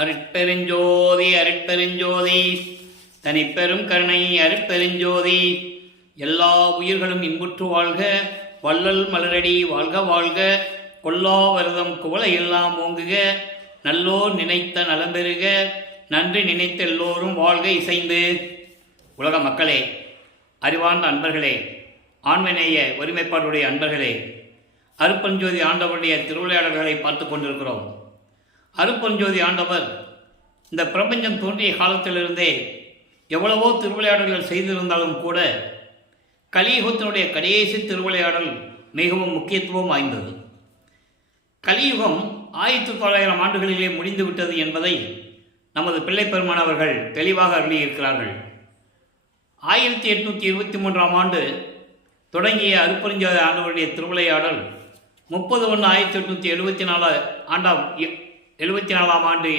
அருட்பெருஞ்சோதி அருட்பெருஞ்சோதி தனிப்பெரும் கருணை அருட்பெருஞ்சோதி. எல்லா உயிர்களும் இன்புற்று வாழ்க, வள்ளல் மலரடி வாழ்க வாழ்க, கொல்லா வருதம் குவளை எல்லாம் ஓங்குக, நல்லோர் நினைத்த நலம்பெறுக, நன்றி நினைத்த எல்லோரும் வாழ்க இசைந்து. உலக மக்களே, அறிவார்ந்த அன்பர்களே, ஆண்மநேய ஒருமைப்பாடுடைய அன்பர்களே, அருட்பெருஞ்சோதி ஆண்டவருடைய திருவிளையாடல்களை பார்த்து கொண்டிருக்கிறோம். அருட்பெருஞ்சோதி ஆண்டவர் இந்த பிரபஞ்சம் தோன்றிய காலத்திலிருந்தே எவ்வளவோ திருவிளையாடல்கள் செய்திருந்தாலும் கூட கலியுகத்தினுடைய கடைசி திருவிளையாடல் மிகவும் முக்கியத்துவம் வாய்ந்தது. கலியுகம் 1900 ஆண்டுகளிலே முடிந்துவிட்டது என்பதை நமது பிள்ளை பெருமான் அவர்கள் தெளிவாக அருளியிருக்கிறார்கள். 1823 ஆண்டு தொடங்கிய அருட்பெருஞ்சோதி ஆண்டவருடைய திருவிளையாடல் 30/1/1974 ஆண்டு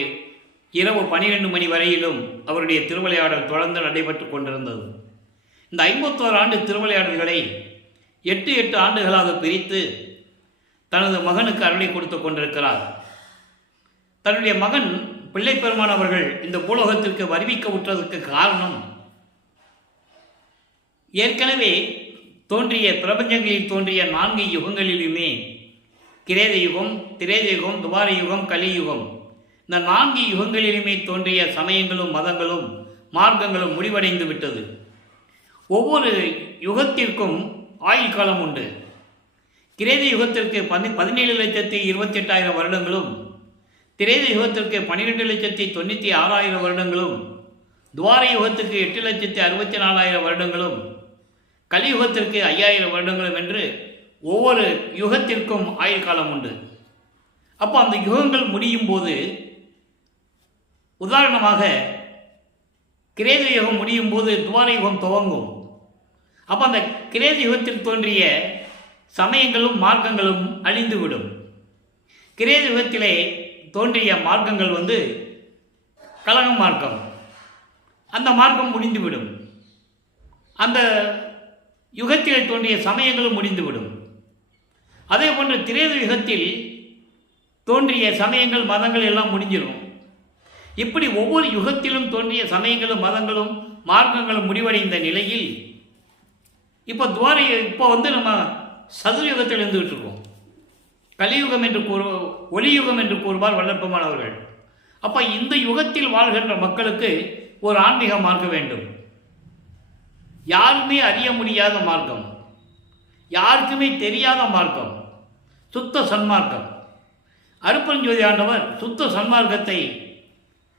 இரவு 12 மணி வரையிலும் அவருடைய திருவிளையாடல் தொடர்ந்து நடைபெற்று கொண்டிருந்தது. இந்த 51 ஆண்டு திருவிளையாடல்களை 8 ஆண்டுகளாக பிரித்து தனது மகனுக்கு அருளை கொடுத்து கொண்டிருக்கிறார். தன்னுடைய மகன் பிள்ளை பெருமான் அவர்கள் இந்த பூலோகத்திற்கு வருவிக்க விட்டதற்கு காரணம், ஏற்கனவே தோன்றிய பிரபஞ்சங்களில் தோன்றிய 4 யுகங்களிலுமே கிரேத யுகம், திரேத யுகம், துவார யுகம், கலியுகம், இந்த 4 யுகங்களிலுமே தோன்றிய சமயங்களும் மதங்களும் மார்க்கங்களும் முடிவடைந்து விட்டது. ஒவ்வொரு யுகத்திற்கும் ஆயுள் காலம் உண்டு. கிரேத யுகத்திற்கு 17,28,000 வருடங்களும், திரேத யுகத்திற்கு 12,96,000 வருடங்களும், துவார யுகத்திற்கு 8,64,000 வருடங்களும், கலியுகத்திற்கு 5,000 வருடங்களும் என்று ஒவ்வொரு யுகத்திற்கும் ஆயுள் காலம் உண்டு. அப்போ அந்த யுகங்கள் முடியும் போது, உதாரணமாக கிரேத யுகம் முடியும் போது துவார யுகம் துவங்கும். அப்போ அந்த கிரேத யுகத்தில் தோன்றிய சமயங்களும் மார்க்கங்களும் அழிந்துவிடும். கிரேத யுகத்திலே தோன்றிய மார்க்கங்கள் கலக மார்க்கம், அந்த மார்க்கம் முடிந்துவிடும். அந்த யுகத்திலே தோன்றிய சமயங்களும் முடிந்துவிடும். அதே போன்று திரேத யுகத்தில் தோன்றிய சமயங்கள் மதங்கள் எல்லாம் முடிஞ்சிடும். இப்படி ஒவ்வொரு யுகத்திலும் தோன்றிய சமயங்களும் மதங்களும் மார்க்கங்களும் முடிவடைந்த நிலையில் இப்போ நம்ம சதுரயுகத்தில் இருந்துகிட்டு இருக்கோம். கலியுகம் என்று ஒளியுகம் என்று கூறுவார் வல்லற்பெருமான் அவர்கள். அப்போ இந்த யுகத்தில் வாழ்கின்ற மக்களுக்கு ஒரு ஆன்மீக மார்க்கம் வேண்டும். யாருமே அறிய முடியாத மார்க்கம், யாருக்குமே தெரியாத மார்க்கம், சுத்த சன்மார்க்கம். அருட்பெருஞ்சோதி ஆண்டவர் சுத்த சன்மார்க்கத்தை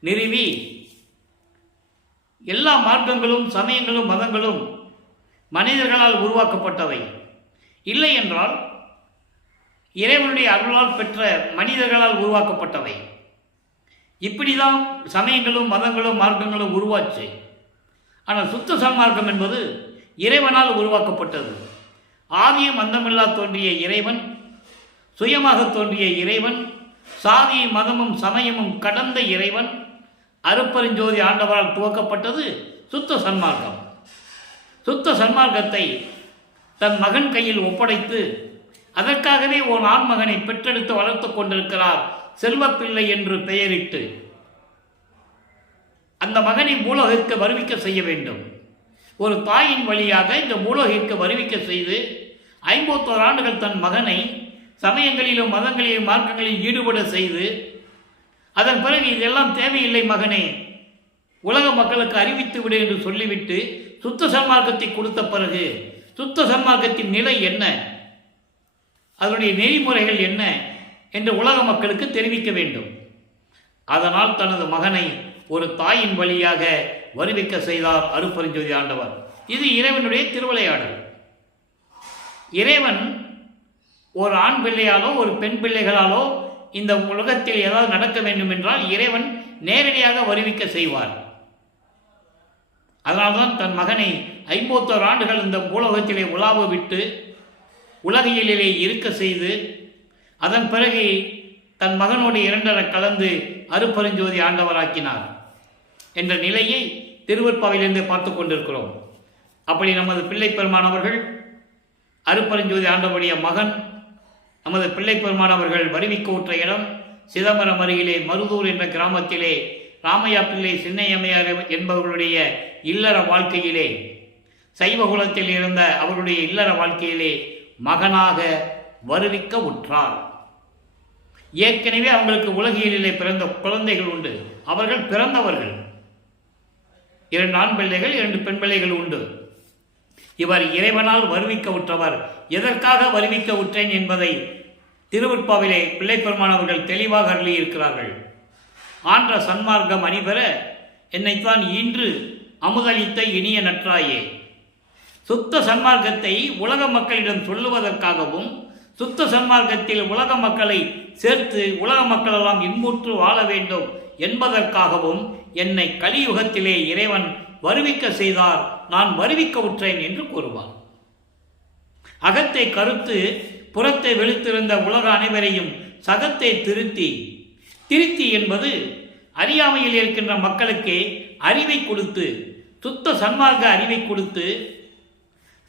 நிறுவி எல்லா மார்க்கங்களும் சமயங்களும் மதங்களும் மனிதர்களால் உருவாக்கப்பட்டவை, இல்லை என்றால் இறைவனுடைய அருளால் பெற்ற மனிதர்களால் உருவாக்கப்பட்டவை. இப்படிதான் சமயங்களும் மதங்களும் மார்க்கங்களும் உருவாச்சு. ஆனால் சுத்த சன்மார்க்கம் என்பது இறைவனால் உருவாக்கப்பட்டது. ஆதியும் அந்தமில்லா தோன்றிய இறைவன், சுயமாக தோன்றிய இறைவன், சாதி மதமும் சமயமும் கடந்த இறைவன், அருட்பெருஞ்சோதி ஆண்டவரால் துவக்கப்பட்டது சுத்த சன்மார்க்கம். சுத்த சன்மார்க்கத்தை தன் மகன் கையில் ஒப்படைத்து அதற்காகவே ஒரு ஆண்மகனை பெற்றெடுத்து வளர்த்து கொண்டிருக்கிறார் செல்வப்பிள்ளை என்று பெயரிட்டு. அந்த மகனை பூலோகிற்கு வருவிக்க செய்ய வேண்டும். ஒரு தாயின் வழியாக இந்த பூலோகிற்கு வருவிக்க செய்து 51 ஆண்டுகள் தன் மகனை சமயங்களிலும் மதங்களிலும் மார்க்கங்களில் ஈடுபட செய்து, அதன் பிறகு இதெல்லாம் தேவையில்லை மகனே, உலக மக்களுக்கு அறிவித்து விடு என்று சொல்லிவிட்டு சுத்த சன்மார்க்கத்தை கொடுத்த பிறகு சுத்த சன்மார்க்கத்தின் நிலை என்ன, அதனுடைய நெறிமுறைகள் என்ன என்று உலக மக்களுக்கு தெரிவிக்க வேண்டும். அதனால் தனது மகனை ஒரு தாயின் வழியாக வருவிக்க செய்தார் அருட்பெருஞ்சோதி ஆண்டவர். இது இறைவனுடைய திருவிளையாடல். இறைவன் ஒரு ஆண் பிள்ளையாலோ ஒரு பெண் பிள்ளைகளாலோ இந்த உலகத்தில் ஏதாவது நடக்க வேண்டும் என்றால் இறைவன் நேரடியாக வருவிக்க செய்வார். அதனால்தான் தன் மகனை 51 ஆண்டுகள் இந்த பூலோகத்திலே உலாவ விட்டு உலகியலிலே இருக்க செய்து, அதன் பிறகு தன் மகனோடு 2 கலந்து அருட்பெருஞ்சோதி ஆண்டவராக்கினார் என்ற நிலையை திருவருட்பாவிலிருந்து பார்த்து கொண்டிருக்கிறோம். அப்படி நமது பிள்ளை பெருமான் அவர்கள், அருட்பெருஞ்சோதி ஆண்டவருடைய மகன் நமது பிள்ளை பெருமான் அவர்கள் வருவிக்க உற்ற இடம் சிதம்பரம் அருகிலே மருதூர் என்ற கிராமத்திலே ராமையா பிள்ளை சின்னையம்மையார் என்பவர்களுடைய இல்லற வாழ்க்கையிலே, சைவகுலத்தில் இருந்த அவருடைய இல்லற வாழ்க்கையிலே மகனாக வருவிக்க உற்றார். ஏற்கனவே அவங்களுக்கு உலகியலிலே பிறந்த குழந்தைகள் உண்டு. அவர்கள் பிறந்தவர்கள். 2 ஆண் பிள்ளைகள் 2 பெண் பிள்ளைகள் உண்டு. இவர் இறைவனால் வருவிக்க உற்றவர். எதற்காக வருவிக்க உற்றேன் என்பதை திருவருட்பாவிலே பிள்ளைப்பெருமான் அவர்கள் தெளிவாக அருளியிருக்கிறார்கள். ஆன்ற சன்மார்க்கம் அணிபெற என்னைத்தான் ஈன்று அமுதளித்த இனிய நற்றாயே. சுத்த சன்மார்க்கத்தை உலக மக்களிடம் சொல்லுவதற்காகவும், சுத்த சன்மார்க்கத்தில் உலக மக்களை சேர்த்து உலக மக்களெல்லாம் இன்புற்று வாழ வேண்டும் என்பதற்காகவும் என்னை கலியுகத்திலே இறைவன் வருவிக்க செய்தார். நான் வருவிக்க உற்றேன் என்று கூறுவார். அகத்தை கருத்து புறத்தை வெளுத்திருந்த உலக அனைவரையும் சகத்தை திருத்தி என்பது அறியாமையில் இருக்கின்ற மக்களுக்கு அறிவை கொடுத்து, சுத்த சன்மார்க்க அறிவை கொடுத்து,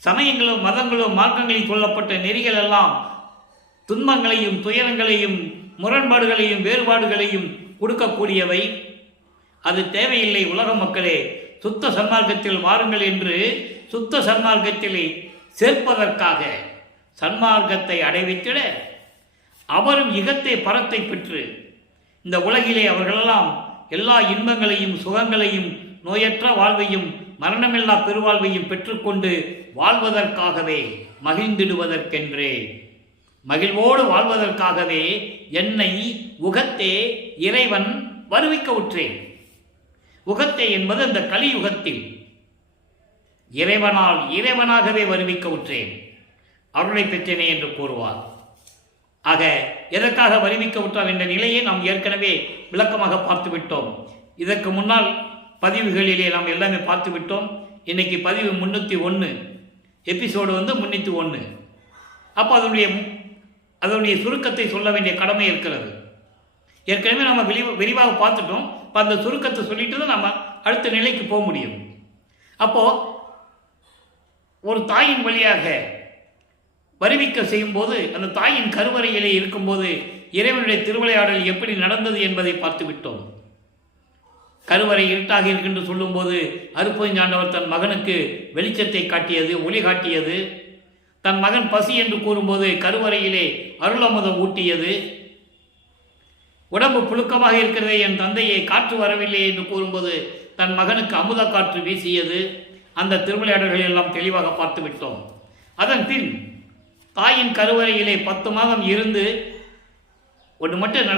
சமயங்களும் மதங்களும் மார்க்கங்களில் சொல்லப்பட்ட நெறிகள் எல்லாம் துன்பங்களையும் துயரங்களையும் முரண்பாடுகளையும் வேறுபாடுகளையும் கொடுக்கக்கூடியவை. அது தேவையில்லை உலக மக்களே, சுத்த சன்மார்க்கத்தில் வாருங்கள் என்று சுத்த சன்மார்க்கத்தில் சேர்ப்பதற்காக, சன்மார்க்கத்தை அடைவித்திட அவரும் இகத்தை பரத்தை பெற்று இந்த உலகிலே அவர்களெல்லாம் எல்லா இன்பங்களையும் சுகங்களையும் நோயற்ற வாழ்வையும் மரணமில்லா பெருவாழ்வையும் பெற்றுக்கொண்டு வாழ்வதற்காகவே, மகிழ்ந்திடுவதற்கென்றே, மகிழ்வோடு வாழ்வதற்காகவே என்னை உகத்தே இறைவன் வருவிக்க உற்றேன். உகத்தே என்பது அந்த கலியுகத்தில் இறைவனால் இறைவனாகவே வருவிக்க உற்றேன், அருளை பெற்றேனே என்று கூறுவார். ஆக எதற்காக வருவிக்க உற்றார் என்ற நிலையை நாம் ஏற்கனவே விளக்கமாக பார்த்துவிட்டோம். இதற்கு முன்னால் பதிவுகளிலே நாம் எல்லாமே பார்த்துவிட்டோம். இன்னைக்கு பதிவு 301, எபிசோடு 301. அப்போ அதனுடைய சுருக்கத்தை சொல்ல வேண்டிய கடமை இருக்கிறது. ஏற்கனவே நம்ம விரிவாக பார்த்துட்டோம். இப்போ அந்த சுருக்கத்தை சொல்லிட்டு தான் நம்ம அடுத்த நிலைக்கு போக முடியும். அப்போது ஒரு தாயின் வழியாக வருவிக்க செய்யும்போது, அந்த தாயின் கருவறையிலே இருக்கும்போது இறைவனுடைய திருவிளையாடல் எப்படி நடந்தது என்பதை பார்த்து விட்டோம். கருவறை இருட்டாக இருக்கின்ற சொல்லும்போது அருட்பெருஞ்சாண்டவர் தன் மகனுக்கு வெளிச்சத்தை காட்டியது, ஒளி காட்டியது. தன் மகன் பசி என்று கூறும்போது கருவறையிலே அருளமுதம் ஊட்டியது. உடம்பு புழுக்கமாக இருக்கிறதே என் தந்தையை, காற்று வரவில்லை என்று கூறும்போது தன் மகனுக்கு அமுத காற்று வீசியது. அந்த திருவிளையாடல்களை எல்லாம் தெளிவாக பார்த்து விட்டோம். அதன் பின் தாயின் கருவறையிலே 10 மாதம் இருந்து, ஒன்று மட்டும்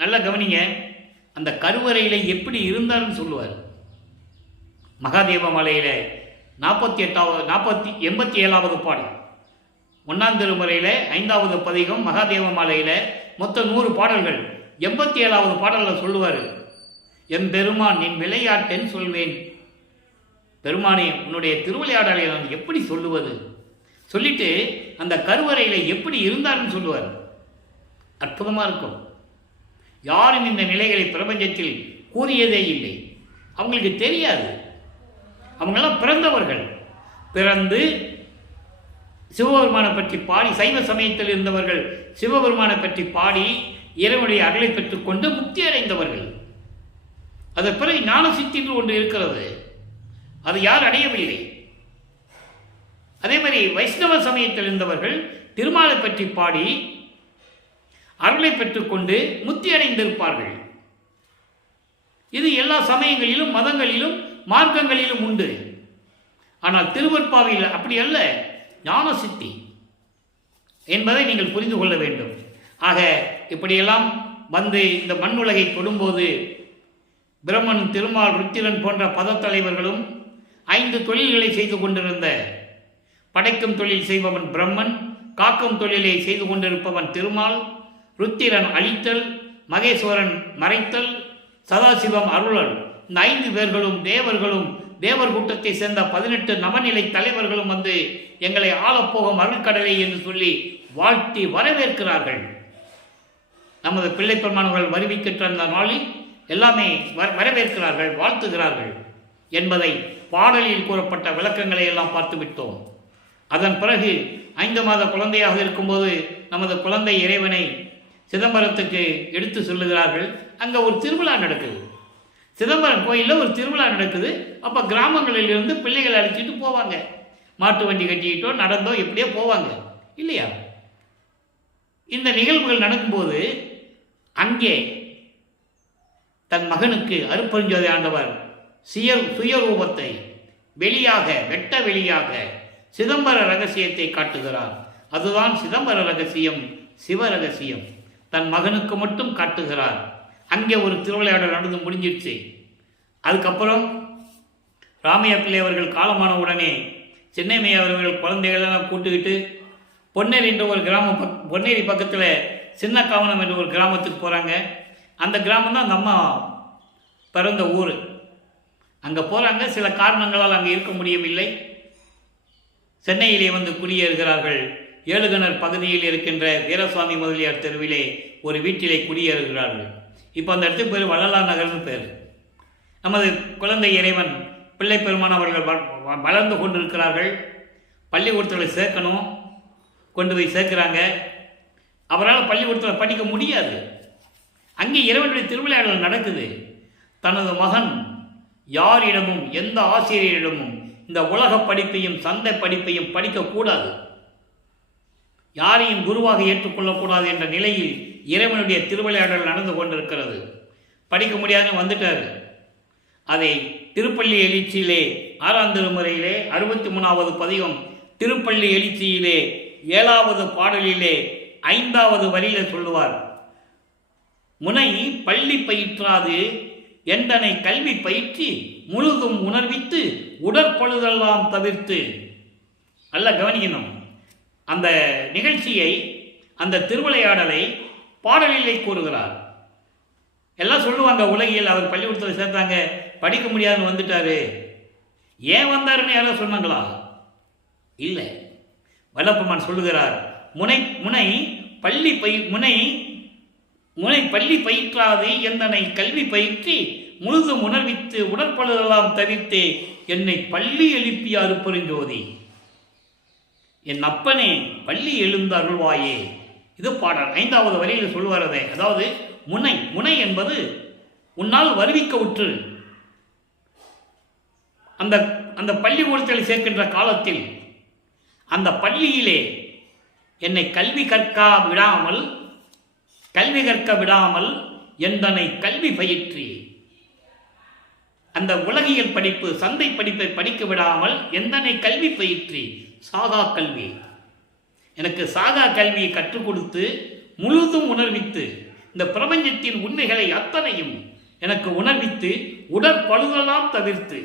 நல்லா கவனிங்க, அந்த கருவறையில் எப்படி இருந்தார்னு சொல்லுவார். மகாதேவ மலையில் 87வது பாடல், 1ஆம் திருமுறையில் 5வது பதிகம், மகாதேவ மலையில் மொத்தம் 100 பாடல்கள். 87வது பாடலில் சொல்லுவார், எம்பெருமான் நின் விளையாட்டென் சொல்வேன். பெருமானே, உன்னுடைய திருவிளையாடலை நான் எப்படி சொல்லுவது? சொல்லிட்டு அந்த கருவறையில் எப்படி இருந்தார்னு சொல்லுவார். அற்புதமாக இருக்கும். யாரும் இந்த நிலைகளை பிரபஞ்சத்தில் கூறியதே இல்லை. அவங்களுக்கு தெரியாது. அவங்கெல்லாம் பிறந்தவர்கள். பிறந்து சிவபெருமானை பற்றி பாடி, சைவ சமயத்தில் இருந்தவர்கள் சிவபெருமானை பற்றி பாடி இறைவனுடைய அருளை பெற்றுக்கொண்டு முக்தி அடைந்தவர்கள். அதன் பிறகு ஞான சித்தின்று ஒன்று இருக்கிறது. அது யார் அடையவில்லை. அதே மாதிரி வைஷ்ணவ சமயத்தில் இருந்தவர்கள் திருமாலை பற்றி பாடி அருளை பெற்றுக்கொண்டு முக்தி அடைந்திருப்பார்கள். இது எல்லா சமயங்களிலும் மதங்களிலும் மார்க்கங்களிலும் உண்டு. ஆனால் திருவருட்பாவில் அப்படி அல்ல, ஞான சித்தி என்பதை நீங்கள் புரிந்து கொள்ள வேண்டும். ஆக இப்படியெல்லாம் வந்து இந்த மண்ணுலகை கொடும்போது பிரம்மன், திருமால், ருத்திரன் போன்ற பதத்தலைவர்களும் 5 தொழில்களை செய்து கொண்டிருந்த, படைக்கும் தொழில் செய்பவன் பிரம்மன், காக்கும் தொழிலை செய்து கொண்டிருப்பவன் திருமால், ருத்திரன் அழித்தல், மகேஸ்வரன் மறைத்தல், சதாசிவம் அருளல், இந்த 5 பேர்களும் தேவர்களும் தேவர் கூட்டத்தை சேர்ந்த 18 நவநிலை தலைவர்களும் வந்து எங்களை ஆளப்போகும் அருள்கடலை என்று சொல்லி வாழ்த்தி வரவேற்கிறார்கள். நமது பிள்ளைப்பெருமானவர்கள் வருவிக்கின்ற அந்த நாளில் எல்லாமே வரவேற்கிறார்கள், வாழ்த்துகிறார்கள் என்பதை பாடலில் கூறப்பட்ட விளக்கங்களை எல்லாம் பார்த்துவிட்டோம். அதன் பிறகு 5 மாத குழந்தையாக இருக்கும்போது நமது குழந்தை இறைவனை சிதம்பரத்துக்கு எடுத்து சொல்லுகிறார்கள். அங்கே ஒரு திருவிழா நடக்குது. சிதம்பரம் கோயிலில் ஒரு திருவிழா நடக்குது. அப்போ கிராமங்களிலிருந்து பிள்ளைகளை அழைச்சிட்டு போவாங்க. மாட்டு வண்டி கட்டிக்கிட்டோ நடந்தோ எப்படியோ போவாங்க இல்லையா? இந்த நிகழ்வுகள் நடக்கும்போது அங்கே தன் மகனுக்கு அருட்பெருஞ்சோதி ஆண்டவர் சுயரூபத்தை வெளியாக வெட்ட வெளியாக சிதம்பர ரகசியத்தை காட்டுகிறார். அதுதான் சிதம்பர ரகசியம், சிவ ரகசியம். தன் மகனுக்கு மட்டும் காட்டுகிறார். அங்கே ஒரு திருவிளையாடல் நடந்து முடிஞ்சிடுச்சு. அதுக்கப்புறம் ராமையா பிள்ளை அவர்கள் காலமான உடனே சென்னைமையா அவர்கள் குழந்தைகளெல்லாம் கூட்டுக்கிட்டு பொன்னேரி என்ற ஒரு கிராமம், பொன்னேரி பக்கத்தில் சின்ன காவனம் என்ற ஒரு கிராமத்துக்கு போகிறாங்க. அந்த கிராமம் தான் அந்த அம்மா பிறந்த ஊர். அங்கே போகிறாங்க. சில காரணங்களால் அங்கே இருக்க முடியவில்லை. சென்னையிலே வந்து குடியேறுகிறார்கள். ஏழுகணர் பகுதியில் இருக்கின்ற வீரசுவாமி முதலியார் தெருவிலே ஒரு வீட்டிலே குடியேறுகிறார்கள். இப்போ அந்த இடத்துக்கு பேர் வள்ளலார் நகர்னு பேர். நமது குழந்தை இறைவன் பிள்ளை பெருமான் அவர்கள் வளர்ந்து கொண்டிருக்கிறார்கள். பள்ளிக்கூடத்தில் சேர்க்கணும், கொண்டு போய் சேர்க்குறாங்க. அவரால் பள்ளிக்கூடத்தில் படிக்க முடியாது. அங்கே இறைவனுடைய திருவிளையாடல் நடக்குது. தனது மகன் யாரிடமும் எந்த ஆசிரியரிடமும் இந்த உலக படிப்பையும் சந்தை படிப்பையும் படிக்கக்கூடாது, யாரையும் குருவாக ஏற்றுக்கொள்ளக்கூடாது என்ற நிலையில் இறைவனுடைய திருவிளையாடல் நடந்து கொண்டிருக்கிறது. படிக்க முடியாதுன்னு வந்துட்டார். அதை திருப்பள்ளி எழுச்சியிலே 6ஆம் திருமுறையிலே 63வது பதிகம் திருப்பள்ளி எழுச்சியிலே 7வது பாடலிலே 5வது வரியிலே சொல்லுவார். முனை பள்ளி பயிற்றாது எந்தனை கல்வி பயிற்சி முழுதும் உணர்வித்து உடற்பொழுதெல்லாம் தவிர்த்து. நல்ல கவனிக்கணும். அந்த நிகழ்ச்சியை, அந்த திருவிளையாடலை பாடலிலே கூறுகிறார். எல்லாம் சொல்லுவாங்க உலகில் அவர் பள்ளிக்கூடத்தில் சேர்த்தாங்க, படிக்க முடியாதுன்னு வந்துட்டாரு. ஏன் வந்தாருன்னு யாரும் சொன்னாங்களா? இல்லை. வல்லப்பெருமான் சொல்லுகிறார், முனை பள்ளி பயிற்றாது எந்தனை கல்வி பயிற்சி முழுதும் உணர்வித்து உடற்பொழுதெல்லாம் தவிர்த்தே என்னை பள்ளி எழுப்பிய அருட்பெருஞ்சோதி. என் அப்பனே பள்ளி எழுந்து அருள்வாயே. இது பாடல் 5வது வரியில் சொல்லுவாரதே. அதாவது முனை என்பது உன்னால் வருவிக்க உற்று அந்த பள்ளிக்கூடத்தில் சேர்க்கின்ற காலத்தில் அந்த பள்ளியிலே என்னை கல்வி கற்க விடாமல் எந்தனை கல்வி பயிற்றி, அந்த உலகியல் படிப்பு சந்தை படிப்பை படிக்க விடாமல் எந்தனை கல்வி பயிற்றி, சாகா கல்வி, எனக்கு சாகா கல்வியை கற்றுக் கொடுத்து முழுதும் உணர்வித்து இந்த பிரபஞ்சத்தின் உண்மைகளை அத்தனையும் எனக்கு உணர்வித்து உடற்பழுதெல்லாம் தவிர்த்து.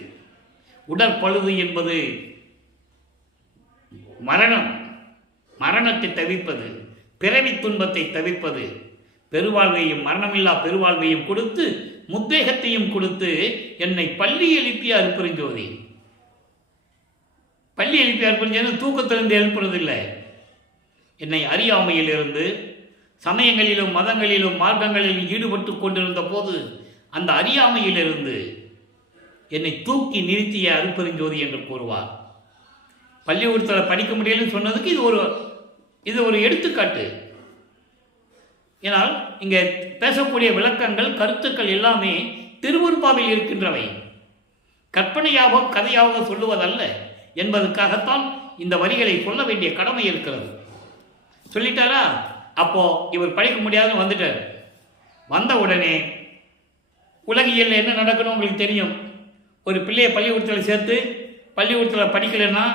உடற்பழுது என்பது மரணத்தை தவிர்ப்பது, பிறவி துன்பத்தை தவிர்ப்பது, பெருவாழ்வையும் மரணமில்லா பெருவாழ்வையும் கொடுத்து முத்தேகத்தையும் கொடுத்து என்னை பள்ளி எழுப்பிய அருட்பெருஞ்சோதி. பள்ளி எழுப்பிய அருட்பெருஞ்சோதி தூக்கத்திலிருந்து எழுப்புறதில்லை. என்னை அறியாமையிலிருந்து சமயங்களிலும் மதங்களிலும் மார்க்கங்களிலும் ஈடுபட்டு கொண்டிருந்த போது அந்த அறியாமையிலிருந்து என்னை தூக்கி நிறுத்திய அருட்பெருஞ்சோதி என்று கூறுவார். பள்ளிக்கூடத்தில் படிக்க முடியலன்னு சொன்னதுக்கு இது ஒரு எடுத்துக்காட்டு. ஏனால் இங்கே பேசக்கூடிய விளக்கங்கள் கருத்துக்கள் எல்லாமே திருவருட்பாவில் இருக்கின்றவை, கற்பனையாக கதையாக சொல்லுவதல்ல என்பதற்காகத்தான் இந்த வரிகளை சொல்ல வேண்டிய கடமை இருக்கிறது. சொல்லிட்டாரா? அப்போ இவர் படிக்க முடியாதுன்னு வந்துட்டார். வந்த உடனே உலகியல் என்ன நடக்கணும் உங்களுக்கு தெரியும். ஒரு பிள்ளையை பள்ளிக்கூடத்தில் சேர்த்து பள்ளிக்கூடத்தில் படிக்கலைன்னா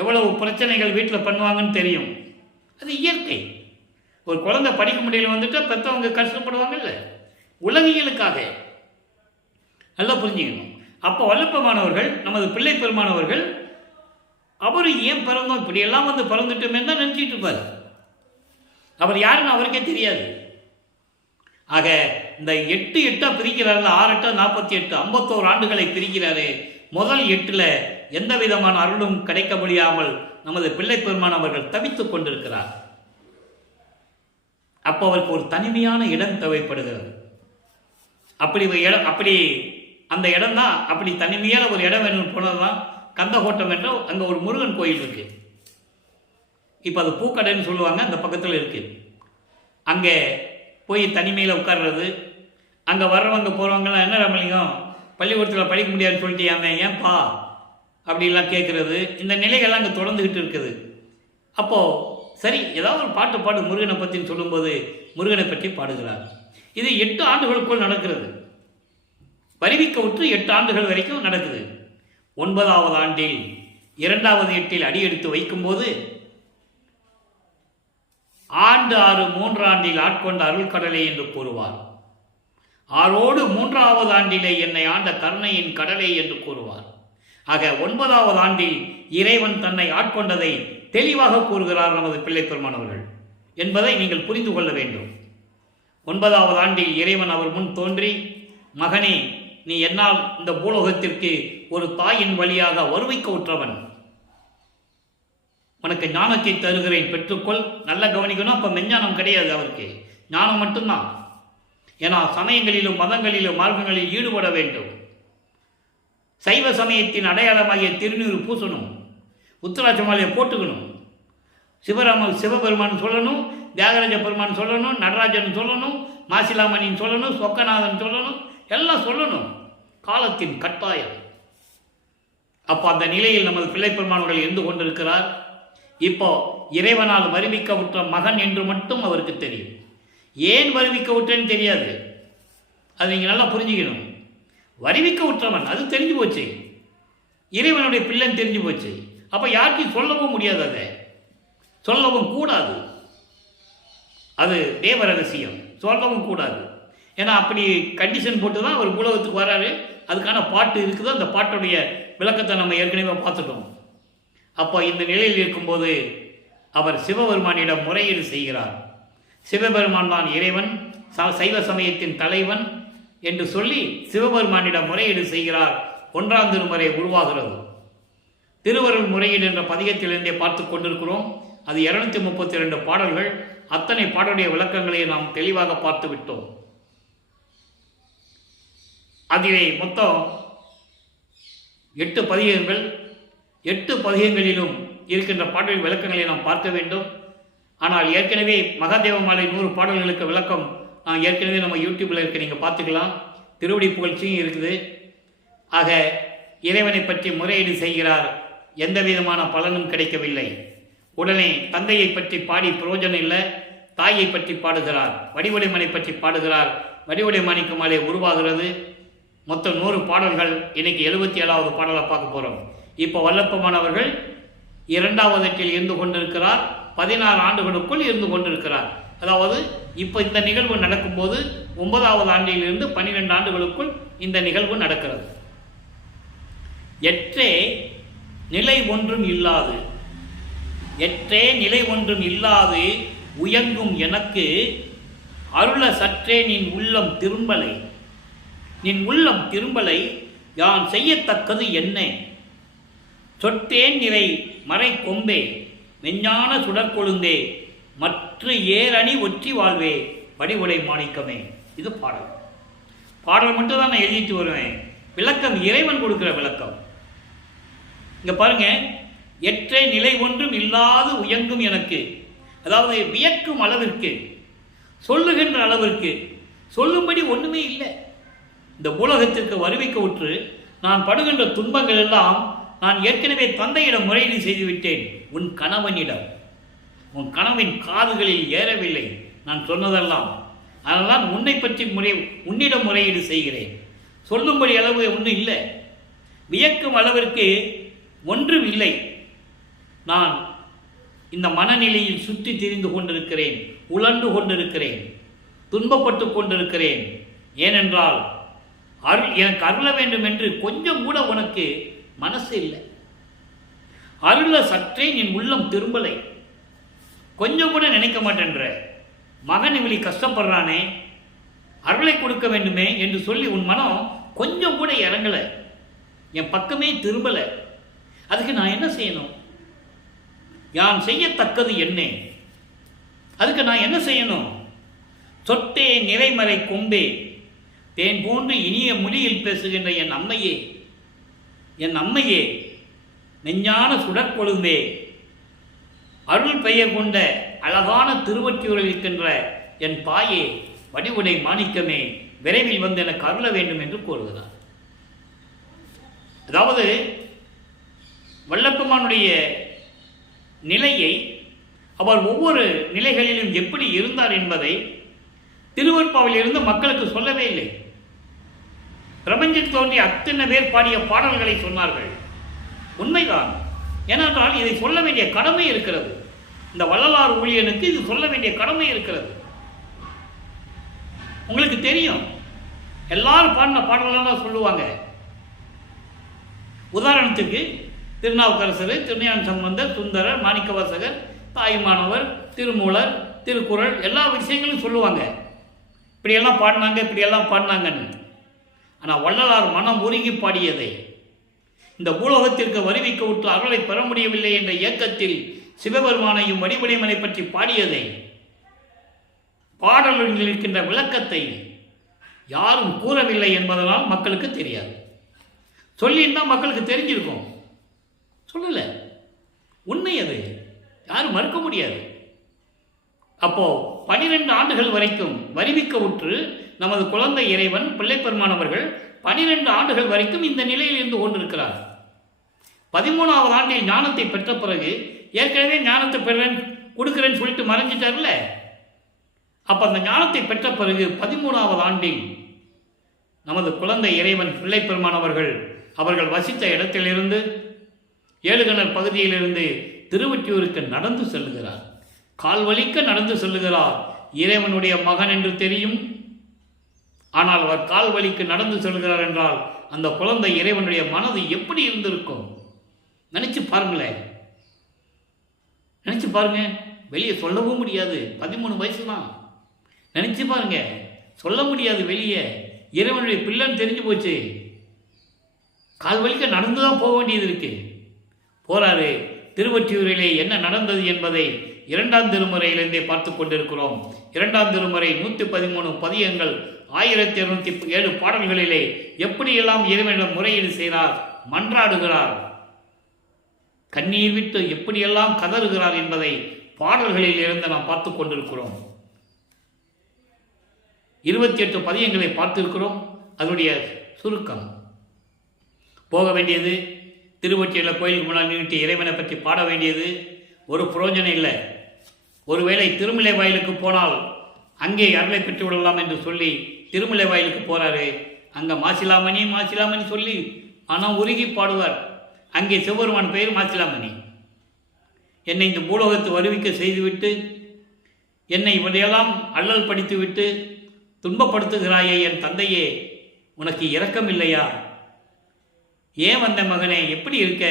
எவ்வளவு பிரச்சனைகள் வீட்டில் பண்ணுவாங்கன்னு தெரியும். அது இயற்கை. ஒரு குழந்தை படிக்க முடியல வந்துட்டால் பெற்றவங்க கஷ்டப்படுவாங்கல்ல. உலகியலுக்காக நல்லா புரிஞ்சுக்கணும். அப்போ வல்லப்பமானவர்கள் நமது பிள்ளை பெருமானவர்கள் அவர் ஏன் பிறந்தோம் இப்படியெல்லாம் வந்து பிறந்துட்டோமே தான் நினச்சிட்டு இருப்பார். அவர் யாருன்னு அவருக்கே தெரியாது. ஆக இந்த 8 பிரிக்கிறார்கள். 6 48 51 ஆண்டுகளை பிரிக்கிறாரு. முதல் 8 எந்த விதமான அருளும் கிடைக்க முடியாமல் நமது பிள்ளை பெருமான் அவர்கள் தவித்துக் கொண்டிருக்கிறார். அப்போ அவருக்கு ஒரு தனிமையான இடம் தேவைப்படுகிறது. அப்படி அந்த இடம் தான், அப்படி தனிமையான ஒரு இடம் வேணும்னு போனதுதான் கந்தகோட்டம் என்ற அங்கே ஒரு முருகன் கோயில் இருக்கு. இப்போ அது பூக்கடைன்னு சொல்லுவாங்க, அந்த பக்கத்தில் இருக்கு. அங்கே போய் தனிமையில் உட்கார்றது, அங்கே வர்றவங்க போகிறவங்களாம் என்ன ராமலிங்கம் பள்ளிக்கூடத்தில் படிக்க முடியாதுன்னு சொல்லிட்டியாமே ஏன்பா அப்படின்லாம் கேட்குறது, இந்த நிலைகள்லாம் அங்கே தொடர்ந்துக்கிட்டு இருக்குது. அப்போது சரி ஏதாவது ஒரு பாட்டு பாடு முருகனை பற்றின்னு சொல்லும்போது முருகனை பற்றி பாடுகிறார். இது 8 ஆண்டுகளுக்குள் நடக்கிறது. வருவிக்க விட்டு 8 ஆண்டுகள் வரைக்கும் நடக்குது. 9வது ஆண்டில் 2வது எட்டில் அடியெடுத்து வைக்கும்போது ஆண்டு 6 3 ஆண்டில் ஆட்கொண்ட அருள்கடலை என்று கூறுவார். ஆரோடு 3வது ஆண்டிலே என்னை ஆண்ட கருணையின் கடலை என்று கூறுவார். ஆக 9வது ஆண்டில் இறைவன் தன்னை ஆட்கொண்டதை தெளிவாக கூறுகிறார் நமது பிள்ளை பெருமானவர்கள் என்பதை நீங்கள் புரிந்து கொள்ள வேண்டும். 9வது ஆண்டில் இறைவன் அவர் முன் தோன்றி, மகனே நீ என்னால் இந்த பூலோகத்திற்கு ஒரு தாயின் வழியாக வருவிக்க உற்றவன், உனக்கு ஞானத்தை தருகிறேன் பெற்றுக்கொள். நல்ல கவனிக்கணும், அப்போ மெஞ்ஞானம் கிடையாது, அவருக்கு ஞானம் மட்டும்தான். ஏன்னா சமயங்களிலும் மதங்களிலும் மார்க்கங்களில் ஈடுபட வேண்டும். சைவ சமயத்தின் அடையாளமாகிய திருநீர் பூசணும், உத்தராட்ச மாலையை போட்டுக்கணும், சிவபெருமான் சொல்லணும், தியாகராஜ பெருமான் சொல்லணும், நடராஜன் சொல்லணும், மாசிலாமணின்னு சொல்லணும், சொக்கநாதன் சொல்லணும், எல்லாம் சொல்லணும். காலத்தின் கட்டாயம். அப்போ அந்த நிலையில் நமது பிள்ளை பெருமானவர்கள் இருந்து கொண்டிருக்கிறார். இப்போ இறைவனால் வருவிக்க விட்ட மகன் என்று மட்டும் அவருக்கு தெரியும். ஏன் வருவிக்க விட்டேன்னு தெரியாது, அது நீங்கள் நல்லா புரிஞ்சுக்கணும். வருவிக்க விட்டவன் அது தெரிஞ்சு போச்சு, இறைவனுடைய பிள்ளைன்னு தெரிஞ்சு போச்சு. அப்போ யாருக்கும் சொல்லவும் முடியாது, அதை சொல்லவும் கூடாது. அது தேவ ரகசியம், சொல்லவும் கூடாது. ஏன்னா அப்படி கண்டிஷன் போட்டு தான் அவர் உலகத்துக்கு வராரு. அதுக்கான பாட்டு இருக்குது, அந்த பாட்டுடைய விளக்கத்தை நம்ம ஏற்கனவே பார்த்துட்டோம். அப்போ இந்த நிலையில் இருக்கும்போது அவர் சிவபெருமானிடம் முறையீடு செய்கிறார். சிவபெருமான் தான் இறைவன், சைவ சமயத்தின் தலைவன் என்று சொல்லி சிவபெருமானிடம் முறையீடு செய்கிறார். 1ஆம் திருமுறை உருவாகிறது. திருவருள் முறையீடு என்ற பதிகத்திலிருந்தே பார்த்து கொண்டிருக்கிறோம். அது 232 பாடல்கள். அத்தனை பாடலுடைய விளக்கங்களை நாம் தெளிவாக பார்த்து விட்டோம். அதிலே மொத்தம் 8 பதிகங்கள். 8 பதிகங்களிலும் இருக்கின்ற பாடல் விளக்கங்களை நாம் பார்க்க வேண்டும். ஆனால் ஏற்கனவே மகாதேவ மாலை 100 பாடல்களுக்கு விளக்கம் நான் ஏற்கனவே நம்ம யூடியூப்பில் இருக்க நீங்கள் பார்த்துக்கலாம். திருவடி புகழ்ச்சியும் இருக்குது. ஆக இறைவனை பற்றி முறையீடு செய்கிறார். எந்த விதமான பலனும் கிடைக்கவில்லை. உடனே தந்தையை பற்றி பாடி பிரயோஜனம் இல்லை, தாயை பற்றி பாடுகிறார். வடிவுடைமனை பற்றி பாடுகிறார். வடிவுடைமணிக்கு மாலை உருவாகிறது. மொத்தம் 100 பாடல்கள். இன்னைக்கு 77வது பாடலை பார்க்க போகிறோம். இப்போ வல்லப்பமானவர்கள் 2வது எட்டில் இருந்து கொண்டிருக்கிறார். 16 ஆண்டுகளுக்குள் இருந்து கொண்டிருக்கிறார். அதாவது இப்போ இந்த நிகழ்வு நடக்கும்போது 9வது ஆண்டிலிருந்து 12 ஆண்டுகளுக்குள் இந்த நிகழ்வு நடக்கிறது. எற்றே நிலை ஒன்றும் இல்லாது, எற்றே நிலை ஒன்றும் இல்லாது உயங்கும் எனக்கு அருள சற்றே நின் உள்ளம் திரும்பலை, நின் உள்ளம் திரும்பலை யான் செய்யத்தக்கது என்ன, சொட்டேன் நிறை மறை கொம்பே மெஞ்ஞான சுடற்கொழுந்தே மற்ற ஏரணி ஒற்றி வாழ்வே வடிவுடை மாணிக்கமே. இது பாடல். பாடல் மட்டும் தான் நான் எழுதிட்டு வருவேன். விளக்கம் இறைவன் கொடுக்கிற விளக்கம். இங்க பாருங்க, எற்றை நிலை ஒன்றும் இல்லாது உயங்கும் எனக்கு, அதாவது வியக்கும் அளவிற்கு, சொல்லுகின்ற அளவிற்கு, சொல்லும்படி ஒன்றுமே இல்லை. இந்த உலகத்திற்கு வருவிக்க உற்று நான் படுகின்ற துன்பங்கள் எல்லாம் நான் ஏற்கனவே தந்தையிடம் முறையீடு செய்துவிட்டேன். உன் கணவனிடம், உன் கணவன் காதுகளில் ஏறவில்லை நான் சொன்னதெல்லாம். அதனால் உன்னை பற்றி உன்னிடம் முறையீடு செய்கிறேன். சொல்லும்படி அளவு ஒன்றும் இல்லை, வியக்கும் அளவிற்கு ஒன்றும் இல்லை. நான் இந்த மனநிலையில் சுற்றி திரிந்து கொண்டிருக்கிறேன், உழன்று கொண்டிருக்கிறேன், துன்பப்பட்டு கொண்டிருக்கிறேன். ஏனென்றால் எனக்கு அருள வேண்டும் என்று கொஞ்சம் கூட உனக்கு மனசு இல்லை. அருள சற்றே என் உள்ளம் திரும்பலை, கொஞ்சம் கூட நினைக்க மாட்டேன்ற. மகன் இவளி கஷ்டப்படுறானே, அருளை கொடுக்க வேண்டுமே என்று சொல்லி உன் மனம் கொஞ்சம் கூட இறங்கலை, என் பக்கமே திரும்பலை. அதுக்கு நான் என்ன செய்யணும்? யான் செய்யத்தக்கது என்ன? அதுக்கு நான் என்ன செய்யணும்? சொட்டே நிறைமறை கொம்பே தேன் போன்று இனிய மொழியில் பேசுகின்ற என் அம்மையே, என் அம்மையே, நெஞ்ஞான சுடற்கொழுந்தே, அருள் பெயர் கொண்ட அழகான திருவொற்றியூரில் இருக்கின்ற என் தாயே, வடிவுடை மாணிக்கமே விரைவில் வந்து எனக்கு அருள வேண்டும் என்று கூறுகிறார். அதாவது வல்லபெருமானுடைய நிலையை அவர் ஒவ்வொரு நிலைகளிலும் எப்படி இருந்தார் என்பதை திருவருட்பாவில் இருந்து மக்களுக்கு சொல்லவே இல்லை. பிரபஞ்சத்தில் தோன்றிய அத்தனை பேர் பாடிய பாடல்களை சொன்னார்கள். உண்மைதான். ஏனென்றால் இதை சொல்ல வேண்டிய கடமை இருக்கிறது. இந்த வள்ளலார் ஊழியனுக்கு இது சொல்ல வேண்டிய கடமை இருக்கிறது. உங்களுக்கு தெரியும், எல்லாரும் பாடின பாடலாம் சொல்லுவாங்க. உதாரணத்துக்கு திருநாவுக்கரசர், திருஞான சம்பந்தர், சுந்தரர், மாணிக்கவாசகர், தாயுமானவர், திருமூலர், திருக்குறள் எல்லா விஷயங்களும் சொல்லுவாங்க. இப்படியெல்லாம் பாடினாங்க, இப்படியெல்லாம் பாடினாங்கன்னு. ஆனால் வள்ளலார் மனம் உருகி பாடியதை, இந்த பூலோகத்திற்கு வருவிக்க விட்டு அருளை பெற முடியவில்லை என்ற இயக்கத்தில் சிவபெருமானையும் வடிவடைமனை பற்றி பாடியதை, பாடல்களில் இருக்கின்ற விளக்கத்தை யாரும் கூறவில்லை என்பதனால் மக்களுக்கு தெரியாது. சொல்லியிருந்தால் மக்களுக்கு தெரிஞ்சிருக்கும். சொல்லலை. உண்மை அது, யாரும் மறுக்க முடியாது. அப்போ 12 ஆண்டுகள் வரைக்கும் வருவிக்க உற்று நமது குழந்தை இறைவன் பிள்ளைப்பெருமானவர்கள் 12 ஆண்டுகள் வரைக்கும் இந்த நிலையில் இருந்து கொண்டிருக்கிறார். 13வது ஆண்டில் ஞானத்தை பெற்ற பிறகு, ஏற்கனவே ஞானத்தை பெறேன் கொடுக்கிறேன்னு சொல்லிட்டு மறைஞ்சிட்டார்ல. அப்போ அந்த ஞானத்தை பெற்ற பிறகு 13வது ஆண்டில் நமது குழந்தை இறைவன் பிள்ளைப்பெருமானவர்கள் அவர்கள் வசித்த இடத்திலிருந்து ஏழுகணர் பகுதியிலிருந்து திருவொற்றியூருக்கு நடந்து செல்லுகிறார். கால்வலிக்க நடந்து செல்லுகிறார். இறைவனுடைய மகன் என்று தெரியும். ஆனால் அவர் கால்வலிக்கு நடந்து செல்கிறார் என்றால் அந்த குழந்தை இறைவனுடைய மனது எப்படி இருந்திருக்கும் நினைச்சு பாருங்களேன். நினைச்சு பாருங்க. வெளியே சொல்லவும் முடியாது. 13 வயசு தான். நினைச்சு பாருங்க. சொல்ல முடியாது வெளியே. இறைவனுடைய பிள்ளைன்னு தெரிஞ்சு போச்சு. கால்வலிக்க நடந்துதான் போக வேண்டியது இருக்கு. போறாரு. திருவொற்றியூரிலே என்ன நடந்தது என்பதை 2ஆம் திருமுறையிலிருந்தே பார்த்து கொண்டிருக்கிறோம். 2ஆம் திருமுறை 113 பதியங்கள் 1207 பாடல்களிலே எப்படியெல்லாம் இறைவனிடம் முறையீடு செய்கிறார், மன்றாடுகிறார், கண்ணீர் விட்டு எப்படியெல்லாம் கதறுகிறார் என்பதை பாடல்களில் இருந்து நாம் பார்த்து கொண்டிருக்கிறோம். 28 பதியங்களை பார்த்திருக்கிறோம். அதனுடைய சுருக்கம். போக வேண்டியது திருவொற்றியூரில் கோயிலுக்கு முன்னால் நின்றுட்டு இறைவனை பற்றி பாட வேண்டியது ஒரு புரோஜனம் இல்லை. ஒருவேளை திருமலை வாயிலுக்கு போனால் அங்கே அருளை பெற்று விடலாம் என்று சொல்லி திருமலை வாயிலுக்கு போகிறாரு. அங்கே மாசிலாமணி மாசிலாமணி சொல்லி மனம் உருகி பாடுவார். அங்கே சிவபெருமான் பெயர் மாசிலாமணி. என்னை இந்த பூலோகத்தை வருவிக்க செய்துவிட்டு என்னை இவரையெல்லாம் அல்லல் படித்துவிட்டு துன்பப்படுத்துகிறாயே என் தந்தையே, உனக்கு இரக்கம் இல்லையா? ஏன் வந்த மகனே, எப்படி இருக்க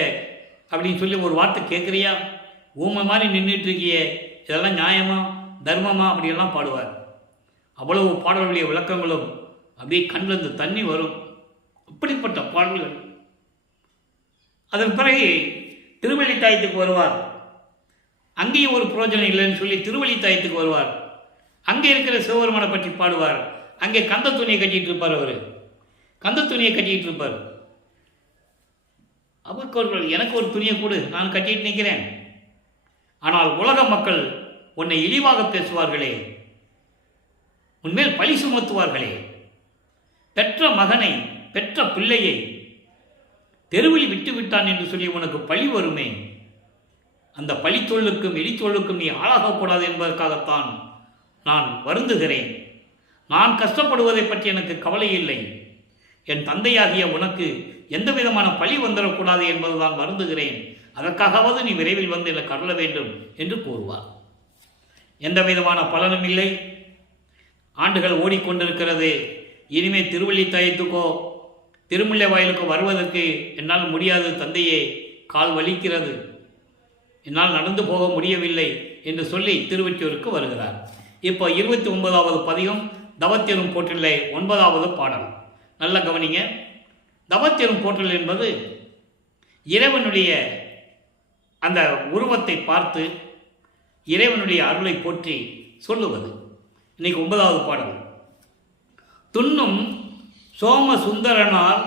அப்படின்னு சொல்லி ஒரு வார்த்தை கேட்குறியா? ஊமை மாதிரி நின்றுட்டு இருக்கியே, இதெல்லாம் நியாயமா தர்மமா அப்படியெல்லாம் பாடுவார். அவ்வளவு பாடலுடைய விளக்கங்களும் அப்படியே கண்ணிலிருந்து தண்ணி வரும். அப்படிப்பட்ட பாடல்கள். அதன் பிறகு திருவள்ளித்தாயத்துக்கு வருவார். அங்கேயும் ஒரு புரோஜனம் இல்லைன்னு சொல்லி திருவள்ளித்தாயத்துக்கு வருவார். அங்கே இருக்கிற சிவபெருமானை பற்றி பாடுவார். அங்கே கந்த துணியை கட்டிகிட்டு இருப்பார். அவர் கந்த துணியை கட்டிக்கிட்டு இருப்பார். அவருக்கு அவர்கள் எனக்கு ஒரு துணியை கொடு, நான் கட்டிட்டு நிற்கிறேன். ஆனால் உலக மக்கள் உன்னை இழிவாக பேசுவார்களே, உன்மேல் பழி சுமத்துவார்களே. பெற்ற மகனை, பெற்ற பிள்ளையை தெருவில் விட்டு விட்டான் என்று சொல்லி உனக்கு பழி வருமே. அந்த பழி சொல்லுக்கும் இழிச்சொல்லுக்கும் நீ ஆளாகக்கூடாது என்பதற்காகத்தான் நான் வருந்துகிறேன். நான் கஷ்டப்படுவதை பற்றி எனக்கு கவலை இல்லை. என் தந்தையாகிய உனக்கு எந்த விதமான பழி வந்துடக்கூடாது என்பதுதான் வருந்துகிறேன். அதற்காகவது நீ விரைவில் வந்து எனக்கு அருள வேண்டும் என்று கூறுவார். எந்த விதமான பலனும் இல்லை. ஆண்டுகள் ஓடிக்கொண்டிருக்கிறது. இனிமேல் திருவள்ளித்தாயத்துக்கோ திருமுல்லை வாயிலுக்கோ வருவதற்கு என்னால் முடியாது தந்தையே, கால் வலிக்கிறது, என்னால் நடந்து போக முடியவில்லை என்று சொல்லி திருவொற்றியூருக்கு வருகிறார். இப்போ 29வது பதிகம் தவத்திரும் போற்றிலே 9வது பாடல். நல்ல கவனிங்க. தவத்திரும் போற்றல் என்பது இறைவனுடைய அந்த உருவத்தை பார்த்து இறைவனுடைய அருளை போற்றி சொல்லுவது. இன்னைக்கு 9வது பாடல். துன்னும் சோம சுந்தரனார்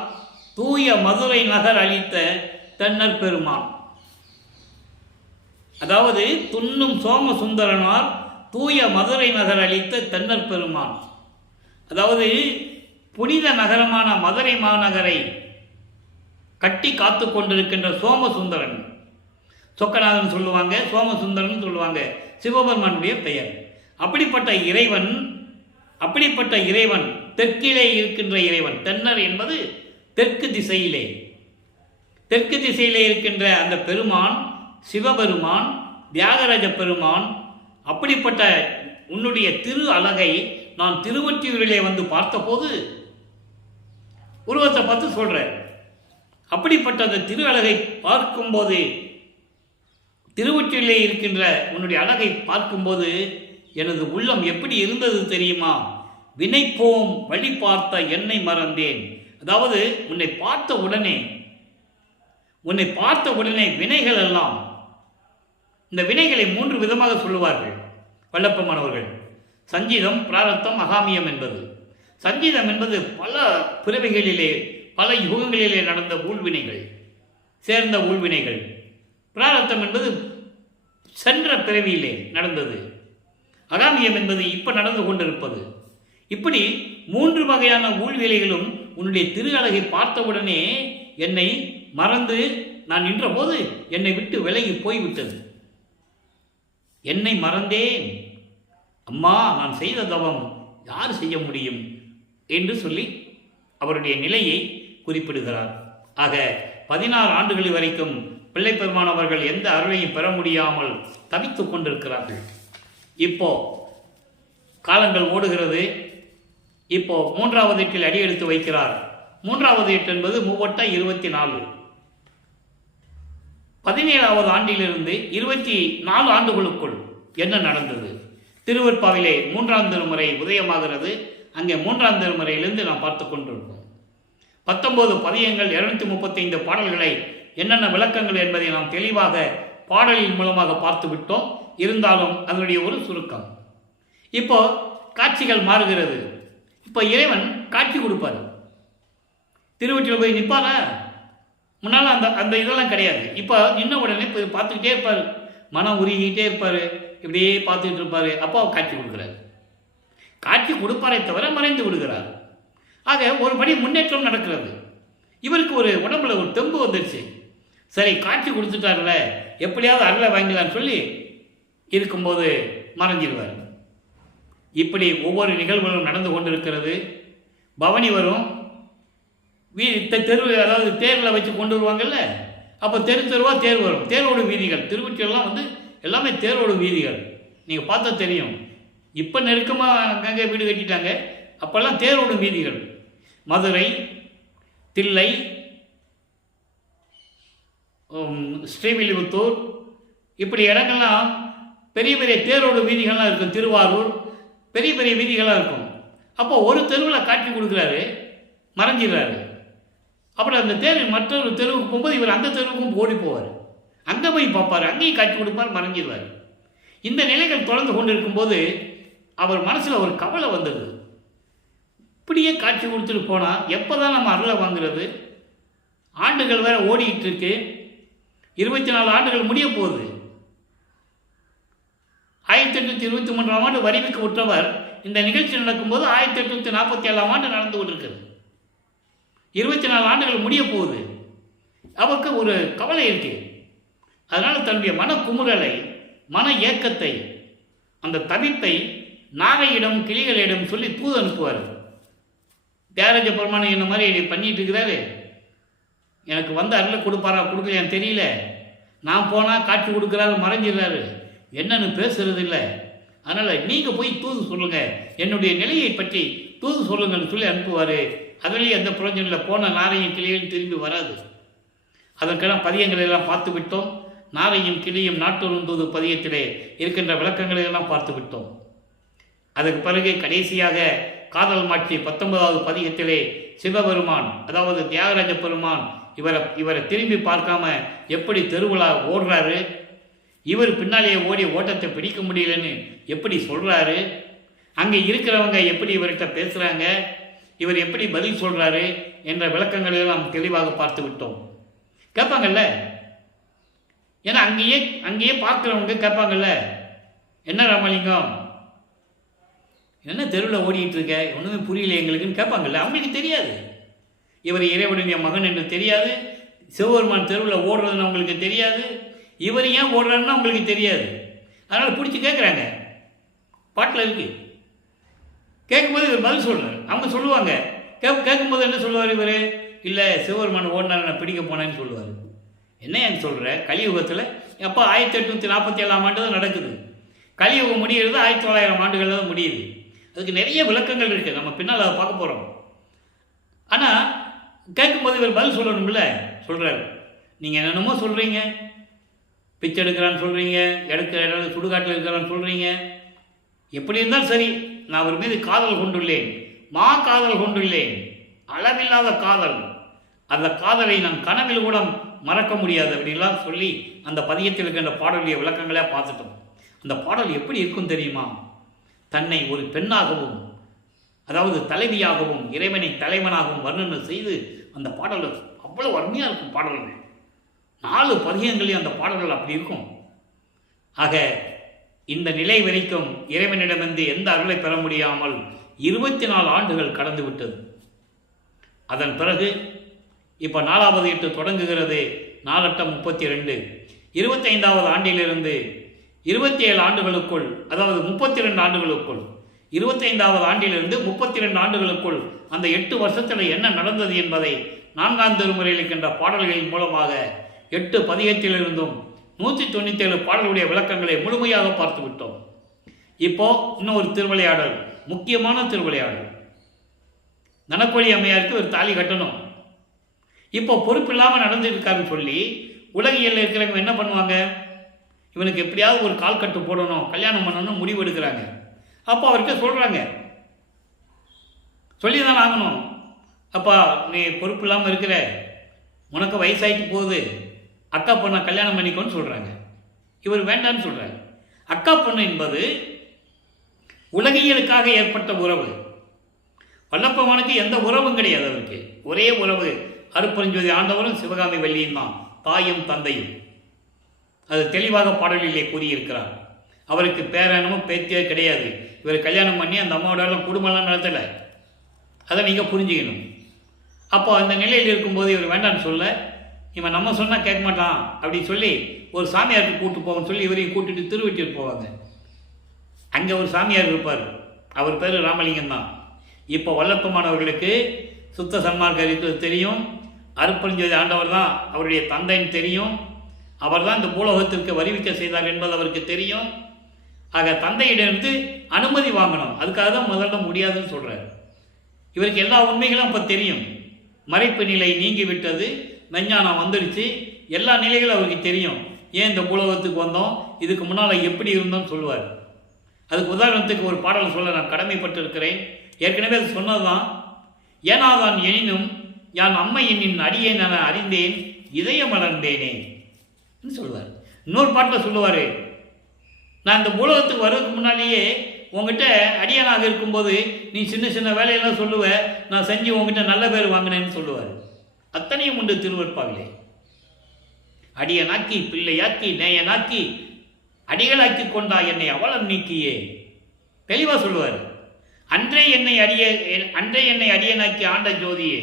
தூய மதுரை நகர் அளித்த தென்னர் பெருமான். அதாவது துன்னும் சோம சுந்தரனார் தூய மதுரை நகர் அளித்த தென்னர் பெருமான். அதாவது புனித நகரமான மதுரை மாநகரை கட்டி காத்து கொண்டிருக்கின்ற சோமசுந்தரன், சொக்கநாதன் சொல்லுவாங்க, சோமசுந்தரன் சொல்லுவாங்க, சிவபெருமானுடைய பெயர். அப்படிப்பட்ட இறைவன் தெற்கிலே இருக்கின்ற இறைவன். தென்னர் என்பது தெற்கு திசையிலே இருக்கின்ற அந்த பெருமான் சிவபெருமான், தியாகராஜ பெருமான். அப்படிப்பட்ட உன்னுடைய திரு அழகை நான் திருவொற்றியூரிலே வந்து பார்த்தபோது உருவத்தை பார்த்து சொல்கிறேன். அப்படிப்பட்ட அந்த திரு அழகை பார்க்கும்போது, திருவொற்றியூரிலே இருக்கின்ற உன்னுடைய அழகை பார்க்கும்போது எனது உள்ளம் எப்படி இருந்தது தெரியுமா? வினைப்போம் வழி பார்த்த என்னை மறந்தேன். அதாவது உன்னை பார்த்த உடனே வினைகள் எல்லாம், இந்த வினைகளை 3 விதமாக சொல்லுவார்கள் வல்லப்பமானவர்கள். சஞ்சீதம், பிராரத்தம், அகாமியம் என்பது. சஞ்சீதம் என்பது பல பிறவிகளிலே பல யுகங்களிலே நடந்த ஊழ்வினைகள், சேர்ந்த ஊழ்வினைகள். பிராரத்தம் என்பது சென்ற பிறவியிலே நடந்தது. அகாமியம் என்பது இப்ப நடந்து கொண்டிருப்பது. இப்படி 3 வகையான ஊழ்வினைகளும் உன்னுடைய திரு அழகை பார்த்தவுடனே என்னை மறந்து நான் நின்றபோது என்னை விட்டு விலகி போய்விட்டது. என்னை மறந்தேன். அம்மா, நான் செய்த தவம் யார் செய்ய முடியும் என்று சொல்லி அவருடைய நிலையை குறிப்பிடுகிறார். ஆக 16 ஆண்டுகள் வரைக்கும் பிள்ளை பெருமான் அவர்கள் எந்த அருளையும் பெற முடியாமல் தவித்துக் கொண்டிருக்கிறார்கள். இப்போ காலங்கள் ஓடுகிறது. இப்போ 3வது எட்டில் அடி எடுத்து வைக்கிறார். 3வது எட்டு என்பது 3 17வது ஆண்டிலிருந்து 24 ஆண்டுகளுக்குள் என்ன நடந்தது? திருவெற்பாவிலே 3ஆம் திருமுறை உதயமாகிறது. அங்கே 3ஆம் திருமுறையிலிருந்து நாம் பார்த்து கொண்டிருக்கோம். 19 பதியங்கள், 235 பாடல்களை என்னென்ன விளக்கங்கள் என்பதை நாம் தெளிவாக பாடலின் மூலமாக பார்த்து விட்டோம். இருந்தாலும் அதனுடைய ஒரு சுருக்கம். இப்போ காட்சிகள் மாறுகிறது. இப்போ இறைவன் காட்சி கொடுப்பார். திருவொற்றியூர் போய் நிற்பாரா? முன்னால் அந்த இதெல்லாம் கிடையாது. இப்போ நின்ன உடனே போய் பார்த்துக்கிட்டே இருப்பார், மனம் உருகிக்கிட்டே இருப்பார், இப்படியே பார்த்துக்கிட்டு இருப்பார். அப்போ காட்சி கொடுக்குறாரு. காட்சி கொடுப்பாரே தவிர மறைந்து விடுகிறார். ஆக ஒரு படி முன்னேற்றம் நடக்கிறது. இவருக்கு ஒரு உடம்புல ஒரு தெம்பு வந்துடுச்சு. சரி, காட்சி கொடுத்துட்டார்ல, எப்படியாவது அருளை வாங்கலான்னு சொல்லி இருக்கும்போது மறைஞ்சிடுவார். இப்படி ஒவ்வொரு நிகழ்வுகளும் நடந்து கொண்டிருக்கிறது. பவனி வரும், தெரு, அதாவது தேரில் வச்சு கொண்டு வருவாங்கல்ல, அப்போ தெருவாக தேர் வரும். தேரோடு வீதிகள், திருவொற்றியூர்லாம் வந்து எல்லாமே தேரோடு வீதிகள். நீங்கள் பார்த்தா தெரியும். இப்போ நெருக்கமாக அங்கங்கே வீடு கட்டிட்டாங்க. அப்போல்லாம் தேரோடு வீதிகள். மதுரை, தில்லை, ஸ்ரீவில்லிபுத்தூர், இப்படி இடங்கள்லாம் பெரிய பெரிய தேரோடு வீதிகள்லாம் இருக்கும். திருவாரூர், பெரிய பெரிய வீதிகளாக இருக்கும். அப்போ ஒரு தெருவில் காட்சி கொடுக்குறாரு, மறைஞ்சிடுறாரு. அப்புறம் அந்த தேர் மற்றொரு தெருவுக்கு போகும்போது இவர் அந்த தெருவுக்கும் ஓடி போவார். அங்கே போய் பார்ப்பார், அங்கேயும் காட்சி கொடுப்பார், மறைஞ்சிடுவார். இந்த நிலைகள் தொடர்ந்து கொண்டு இருக்கும்போது அவர் மனசில் ஒரு கவலை வந்தது. இப்படியே காட்சி கொடுத்துட்டு போனால் எப்போ தான் நம்ம அருளை வாங்குறது? ஆண்டுகள் வேற ஓடிக்கிட்டு இருக்கு. 24 ஆண்டுகள் முடிய போகுது. 1823ஆம் ஆண்டு வரிவுக்கு உற்றவர் இந்த நிகழ்ச்சி நடக்கும்போது 1847ஆம் ஆண்டு நடந்து கொண்டிருக்கிறது. 24 ஆண்டுகள் முடிய போகுது. அவருக்கு ஒரு கவலை இருக்கு. அதனால் தன்னுடைய மன குமுறலை, மன ஏக்கத்தை, அந்த தவிப்பை நாகையிடம், கிளிகளிடம் சொல்லி தூது அனுப்புவார். தியாகராஜ பெருமான் என்ன மாதிரி பண்ணிட்டு இருக்கிறாரு, எனக்கு வந்து அருளை கொடுப்பாரா கொடுக்கலையான்னு தெரியல, நான் போனால் காட்சி கொடுக்குறாரு, மறைஞ்சிடுறாரு, என்னன்னு பேசுறது இல்லை, அதனால் நீங்கள் போய் தூது சொல்லுங்கள், என்னுடைய நிலையை பற்றி தூது சொல்லுங்கள்னு சொல்லி அனுப்புவார். அதிலேயே எந்த பிரயோஜனம் இல்லை. போன நாரையும் கிளியும் திரும்பி வராது. அதற்கெல்லாம் பதியங்களை எல்லாம் பார்த்து விட்டோம். நாரையும் கிளியும் நாட்டொரும் தூது பதியத்திலே இருக்கின்ற விளக்கங்களை எல்லாம் பார்த்து விட்டோம். அதற்கு பிறகு கடைசியாக காதல் மாட்சி 19வது பதிகத்திலே சிவபெருமான், அதாவது தியாகராஜ பெருமான் இவரை திரும்பி பார்க்காம எப்படி தெருவிழா ஓடுறாரு, இவர் பின்னாலேயே ஓடி ஓட்டத்தை பிடிக்க முடியலன்னு எப்படி சொல்கிறாரு, அங்கே இருக்கிறவங்க எப்படி இவர்கிட்ட பேசுகிறாங்க, இவர் எப்படி பதில் சொல்கிறாரு என்ற விளக்கங்களை நாம் தெளிவாக பார்த்து விட்டோம். கேட்பாங்கல்ல, ஏன்னா அங்கேயே பார்க்குறவங்க கேட்பாங்கல்ல, என்ன ராமலிங்கம் என்ன தெருவில் ஓடிட்டு இருக்க, ஒன்றுமே புரியல எங்களுக்குன்னு கேட்பாங்கல்ல, அவங்களுக்கு தெரியாது. இவர் இறைவனுடைய மகன் என்று தெரியாது, சிவபெருமான் தெருவில் ஓடுறதுன்னு அவங்களுக்கு தெரியாது, இவர் ஏன் ஓடுறாருன்னு அவங்களுக்கு தெரியாது. அதனால் பிடிச்சி கேட்குறாங்க, பாட்டில் இருக்குது. கேட்கும்போது இவர் பதில் சொல்கிறார். அவங்க சொல்லுவாங்க, கேட்கும்போது என்ன சொல்லுவார் இவர், இல்லை சிவபெருமான் ஓடினார் நான் பிடிக்க போனேன்னு சொல்லுவார். என்ன எனக்கு சொல்கிற, கலியுகத்தில் எப்போ 1847ஆம் ஆண்டு தான் நடக்குது. கலியுகம் முடிகிறது 1900 ஆண்டுகளில் தான் முடியுது. அதுக்கு நிறைய விளக்கங்கள் இருக்குது, நம்ம பின்னால் அதை பார்க்க போகிறோம். ஆனால் கேட்கும்போது இவர் பதில் சொல்லணும்ல, சொல்கிறார். நீங்கள் என்னென்னமோ சொல்கிறீங்க, பிச்சை எடுக்கிறான்னு சொல்கிறீங்க, சுடுகாட்டில் இருக்கிறான்னு சொல்கிறீங்க. எப்படி இருந்தாலும் சரி, நான் அவர் மீது காதல் கொண்டுள்ளேன், காதல் கொண்டுள்ளேன், அளவில்லாத காதல். அந்த காதலை நான் கனவில் கூட மறக்க முடியாது அப்படின்லாம் சொல்லி அந்த பதியத்தில் இருக்கின்ற பாடலுடைய விளக்கங்களே பார்த்துட்டோம். அந்த பாடல் எப்படி இருக்கும் தெரியுமா? தன்னை ஒரு பெண்ணாகவும், அதாவது தலைவியாகவும், இறைவனை தலைவனாகவும் வர்ணனை செய்து அந்த பாடல் அவ்வளோ அருமையாக இருக்கும். பாடல்கள் 4 பதியங்களையும் அந்த பாடல்கள் அப்படி இருக்கும். ஆக இந்த நிலை வரைக்கும் இறைவனிடமிருந்து எந்த அருளை பெற முடியாமல் 24 ஆண்டுகள் கடந்து விட்டது. அதன் பிறகு இப்போ 4வது எட்டு தொடங்குகிறது. 4×8 32, 25வது ஆண்டிலிருந்து 27 ஆண்டுகளுக்குள், அதாவது 32 ஆண்டுகளுக்குள், 25வது ஆண்டிலிருந்து 32 ஆண்டுகளுக்குள் அந்த 8 வருஷத்தில் என்ன நடந்தது என்பதை 4ஆம் திருமுறையில் இருக்கின்ற பாடல்களின் மூலமாக 8 பதியத்திலிருந்தும் 197 பாடலுடைய விளக்கங்களை முழுமையாக பார்த்து விட்டோம். இப்போ இன்னொரு திருவிளையாடல், முக்கியமான திருவிளையாடல். நனக்கொழி அம்மையாருக்கு ஒரு தாலி கட்டணும். இப்போ பொறுப்பில்லாமல் நடந்துருக்காருன்னு சொல்லி உலகியலில் இருக்கிறவங்க என்ன பண்ணுவாங்க, இவனுக்கு எப்படியாவது ஒரு கால் கட்டு போடணும், கல்யாணம் பண்ணணும் முடிவு எடுக்கிறாங்க. அப்போ அவர்கிட்ட சொல்கிறாங்க, சொல்லி தான் ஆகணும், அப்பா நீ பொறுப்பு இல்லாமல் இருக்கிற, உனக்கு வயசாகிட்டு போகுது, அக்கா பொண்ணை கல்யாணம் பண்ணிக்கோன்னு சொல்கிறாங்க. இவர் வேண்டான்னு சொல்கிறாங்க. அக்கா பொண்ணு என்பது உலகியலுக்காக ஏற்பட்ட உறவு. வல்லப்பமானுக்கு எந்த உறவும் கிடையாது. அவருக்கு ஒரே உறவு அருட்பெருஞ்சோதி ஆண்டவரும் சிவகாமி வள்ளியும் தான், தாயும் தந்தையும். அது தெளிவாக பாடலிலே கூறியிருக்கிறார். அவருக்கு பேரனும் பேத்தியோ கிடையாது. இவர் கல்யாணம் பண்ணி அந்த அம்மாவோடலாம் குடும்பம்லாம் நடத்தலை. அதை நீங்கள் புரிஞ்சுக்கணும். அப்போ அந்த நிலையில் இருக்கும்போது இவர் வேண்டான்னு சொல்ல, இவன் நம்ம சொன்னால் கேட்க மாட்டான் அப்படின்னு சொல்லி ஒரு சாமியாருக்கு கூப்பிட்டு போவோம்னு சொல்லி இவரையும் கூட்டிட்டு திருவெட்டிட்டு போவாங்க. அங்கே ஒரு சாமியார் இருப்பார், அவர் பேர் ராமலிங்கம் தான். இப்போ வல்லப்பமானவர்களுக்கு சுத்த சன்மார்க்க தெரியும், அருட்பெருஞ்சோதி ஆண்டவர் தான் அவருடைய தந்தைன்னு தெரியும், அவர் தான் இந்த பூலோகத்திற்கு வருவிக்க செய்தார் என்பது அவருக்கு தெரியும். ஆக தந்தையிடமிருந்து அனுமதி வாங்கணும், அதுக்காக தான் முதல்ல முடியாதுன்னு சொல்கிறார். இவருக்கு எல்லா உண்மைகளும் அப்போ தெரியும். மறைப்பு நிலை நீங்கிவிட்டது, மெஞ்ஞானம் வந்துடுச்சு, எல்லா நிலைகளும் அவருக்கு தெரியும். ஏன் இந்த பூலோகத்துக்கு வந்தோம், இதுக்கு முன்னால் எப்படி இருந்தோம்னு சொல்லுவார். அதுக்கு உதாரணத்துக்கு ஒரு பாடல் சொல்ல நான் கடமைப்பட்டு இருக்கிறேன். ஏற்கனவே அது சொன்னது தான். ஏனாதான் எனினும் யான் அம்மை என்னின் அடியேன் என அறிந்தேன், இதயம் மலர்ந்தேனே சொல்லுவார். இன்னொரு பாட்டில் சொல்லுவார், நான் இந்த பூலோகத்துக்கு வர்றதுக்கு முன்னாலேயே உங்ககிட்ட அடியனாக இருக்கும்போது நீ சின்ன சின்ன வேலையெல்லாம் சொல்லுவ, நான் செஞ்சு உங்ககிட்ட நல்ல பேர் வாங்கினேன்னு சொல்லுவார். அத்தனையும் உண்டு திருவற்பாவிலே. அடியனாக்கி பிள்ளையாக்கி நேயனாக்கி அடிகளாக்கி கொண்டா என்னை அவலம் நீக்கியே தெளிவாக சொல்லுவார். அன்றே என்னை அடியனாக்கி ஆண்ட ஜோதியே,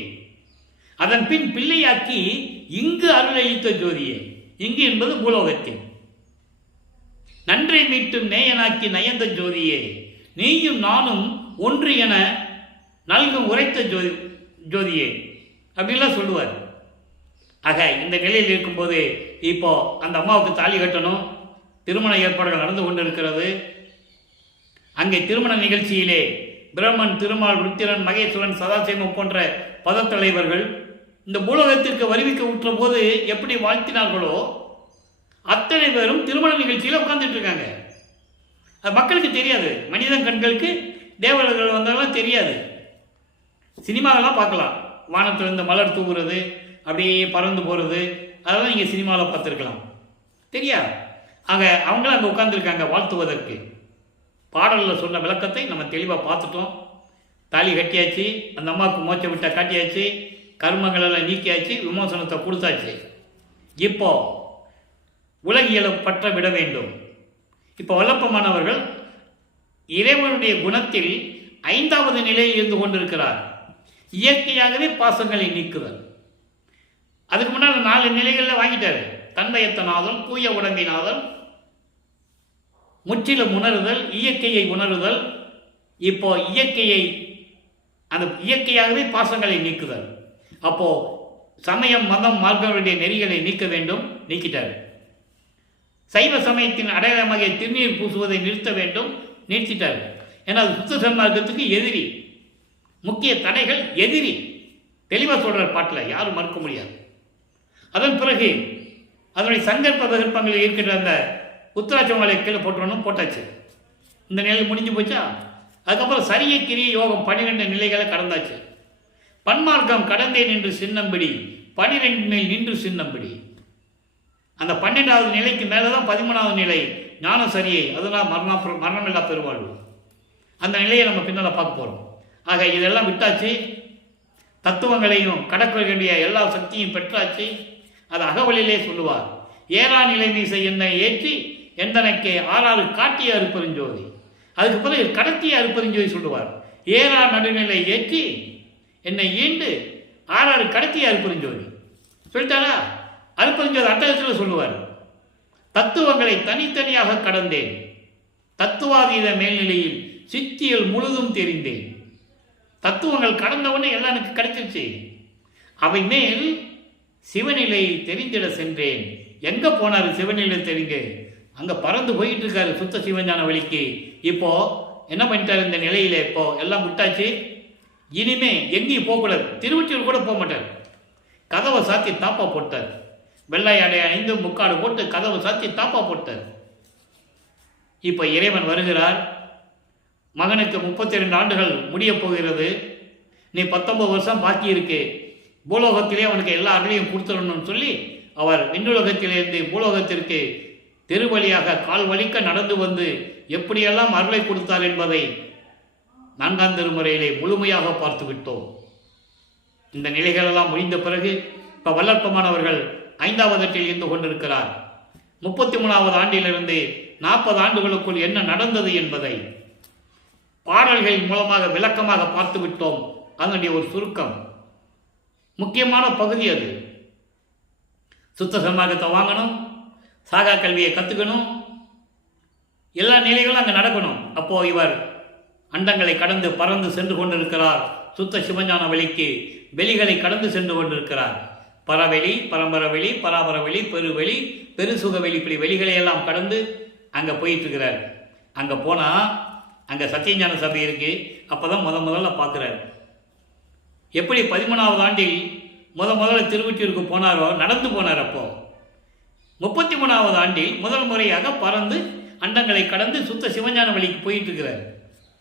அதன் பின் பிள்ளையாக்கி இங்கு அருளளித்த ஜோதியே. இங்கு என்பது பூலோகத்தில். நன்றை மீட்டும் நேயனாக்கி நயந்த ஜோதியே, நீயும் நானும் ஒன்று என நல்கும் உரைத்த ஜோதியே அப்படின்லாம் சொல்லுவார். ஆக இந்த நிலையில் இருக்கும்போது இப்போ அந்த அம்மாவுக்கு தாலி கட்டணும், திருமண ஏற்பாடுகள் நடந்து கொண்டிருக்கிறது. அங்கே திருமண நிகழ்ச்சியிலே பிரம்மன், திருமால், ருத்திரன், மகேஸ்வரன், சதாசிவம் போன்ற பதத்தலைவர்கள் இந்த பூலோகத்திற்கு வருவிக்க உற்ற போது எப்படி வாழ்த்தினார்களோ அத்தனை பேரும் திருமண நிகழ்ச்சியில் உட்கார்ந்துட்டு இருக்காங்க. அது மக்களுக்கு தெரியாது, மனிதன் கண்களுக்கு தேவர்கள் வந்தாலும் தெரியாது. சினிமாவெல்லாம் பார்க்கலாம், வானத்தில் இந்த மலர் தூவுறது, அப்படியே பறந்து போகிறது, அதெல்லாம் நீங்கள் சினிமாவில் பார்த்துருக்கலாம், தெரியாது. ஆக அவங்களும் அங்கே உட்காந்துருக்காங்க வாழ்த்துவதற்கு. பாடலில் சொன்ன விளக்கத்தை நம்ம தெளிவாக பார்த்துட்டோம். தாலி கட்டியாச்சு, அந்த அம்மாவுக்கு மோட்ச விட்டா காட்டியாச்சு, கர்மங்களெல்லாம் நீக்கியாச்சு, விமோசனத்தை கொடுத்தாச்சு. இப்போ உலகியலை பற்ற விட வேண்டும். இப்போ வல்லப்பமானவர்கள் இறைவனுடைய குணத்தில் 5வது நிலையில் இருந்து கொண்டிருக்கிறார். இயற்கையாகவே பாசங்களை நீக்குதல். அதுக்கு முன்னால் 4 நிலைகளில் வாங்கிட்டாரு. தன்மையத்தனாதல், தூய உடம்பினாதல், முற்றிலும் உணருதல், இயற்கையை உணருதல். இப்போ அந்த இயற்கையாகவே பாசங்களை நீக்குதல். அப்போ சமயம், மதம், மார்க்கங்களுடைய நெறிகளை நீக்க வேண்டும், நீக்கிட்டார். சைவ சமயத்தின் அடையாளமாக திருநீர் பூசுவதை நிறுத்த வேண்டும், நிறுத்திட்டார். ஏன்னா அது சுத்த சன்மார்க்கத்துக்கு எதிரி. முக்கிய தடைகள் எதிரி. தெளிவாக சொல்கிற பாட்டில் யாரும் மறுக்க முடியாது. அதன் பிறகு அதனுடைய சங்கற்ப விகற்பங்களில் இருக்கின்ற அந்த உத்தராட்சங்களை கீழே போட்டாச்சு. இந்த நிலை முடிஞ்சு போச்சா? அதுக்கப்புறம் சரிய கிரிய யோகம் 12 நிலைகளை கடந்தாச்சு. பன்மார்க்கம் கடந்தே நின்று சின்னம்பிடி, 12 மேல் நின்று சின்னம்பிடி. அந்த 12வது நிலைக்கு மேலே தான் 13வது நிலை ஞான சரியை, அதெல்லாம் மரணமில்லா பெருவாழ்வு. அந்த நிலையை நம்ம பின்னால் பார்க்க போகிறோம். ஆக இதெல்லாம் விட்டாச்சு. தத்துவங்களையும் கடக்க வேண்டிய எல்லா சக்தியும் பெற்றாச்சு. அது அகவலிலே சொல்லுவார். ஏறா நிலை மீசை என்னை ஏற்றி எந்தனைக்கே ஆறாறு காட்டிய அருப்பெருஞ்சோதி. அதுக்கு பிறகு கடத்திய அருப்பெருஞ்சோதி சொல்லுவார். ஏறா நடுநிலை ஏற்றி என்னை ஈண்டு ஆறாறு கடத்திய அருப்பெருஞ்சோதி சொல்லிட்டாரா? அருப்பெருஞ்சோதி அட்டகத்தில் சொல்லுவார். தத்துவங்களை தனித்தனியாக கடந்தேன், தத்துவாதீத மேல்நிலையில் சித்தியல் முழுதும் தெரிந்தேன். தத்துவங்கள் கடந்தவொடனே எல்லாம் எனக்கு கிடைச்சிருச்சு. அவை மேல் சிவநிலை தெரிந்திட சென்றேன். எங்கே போனார் சிவநிலை தெரிங்க? அங்கே பறந்து போயிட்டு இருக்காரு சுத்த சிவஞான வழிக்கு. இப்போ என்ன பண்ணிட்டார்? இந்த நிலையில் இப்போ எல்லாம் விட்டாச்சு. இனிமே எங்கேயும் போகக்கூடாது. திருவொற்றியூர் கூட போக மாட்டார். கதவை சாத்தி தாப்பா போட்டார். வெள்ளை அடை அணிந்து முக்காடு போட்டு கதவை சாத்தி தாப்பா போட்டார். இப்போ இறைவன் வருகிறார். மகனுக்கு 32 ஆண்டுகள் முடிய போகிறது. நீ 19 வருஷம் பாக்கி இருக்கு. பூலோகத்திலே அவனுக்கு எல்லா அருளையும் கொடுத்துடணும்னு சொல்லி அவர் விண்ணுலகத்திலிருந்து பூலோகத்திற்கு தெருவழியாக கால் வலிக்க நடந்து வந்து எப்படியெல்லாம் அருளை கொடுத்தார் என்பதை 4ஆம் திருமுறையிலே முழுமையாக பார்த்து விட்டோம். இந்த நிலைகளெல்லாம் முடிந்த பிறகு இப்போ வல்லற்பமானவர்கள் 5வது ஆண்டில் இருந்து கொண்டிருக்கிறார். 33வது ஆண்டிலிருந்து 40 ஆண்டுகளுக்குள் என்ன நடந்தது என்பதை பாடல்கள் மூலமாக விளக்கமாக பார்த்து விட்டோம். அதனுடைய ஒரு சுருக்கம், முக்கியமான பகுதி அது. சுத்த சன்மார்க்கத்தை வாங்கணும், சாகா கல்வியை கற்றுக்கணும், எல்லா நிலைகளும் அங்கே நடக்கணும். அப்போ இவர் அண்டங்களை கடந்து பறந்து சென்று கொண்டிருக்கிறார். சுத்த சிவஞான வெளிக்கு வெளிகளை கடந்து சென்று கொண்டிருக்கிறார். பரவெளி, பரம்பரவெளி, பராபரவெளி, பெருவெளி, பெருசுகவெளி, இப்படி வெளிகளை எல்லாம் கடந்து அங்கே போயிட்டு இருக்கிறார். அங்கே போனால் அங்கே சத்தியஞான சபை இருக்கு. அப்போ தான் முதல்ல பார்க்குறாரு. எப்படி 13வது ஆண்டில் முதல்ல திருவொற்றியூருக்கு போனாரோ, நடந்து போனார். அப்போ 33வது ஆண்டில் முதல் முறையாக பறந்து அண்டங்களை கடந்து சுத்த சிவஞான வழிக்கு போயிட்டு இருக்கிறார்.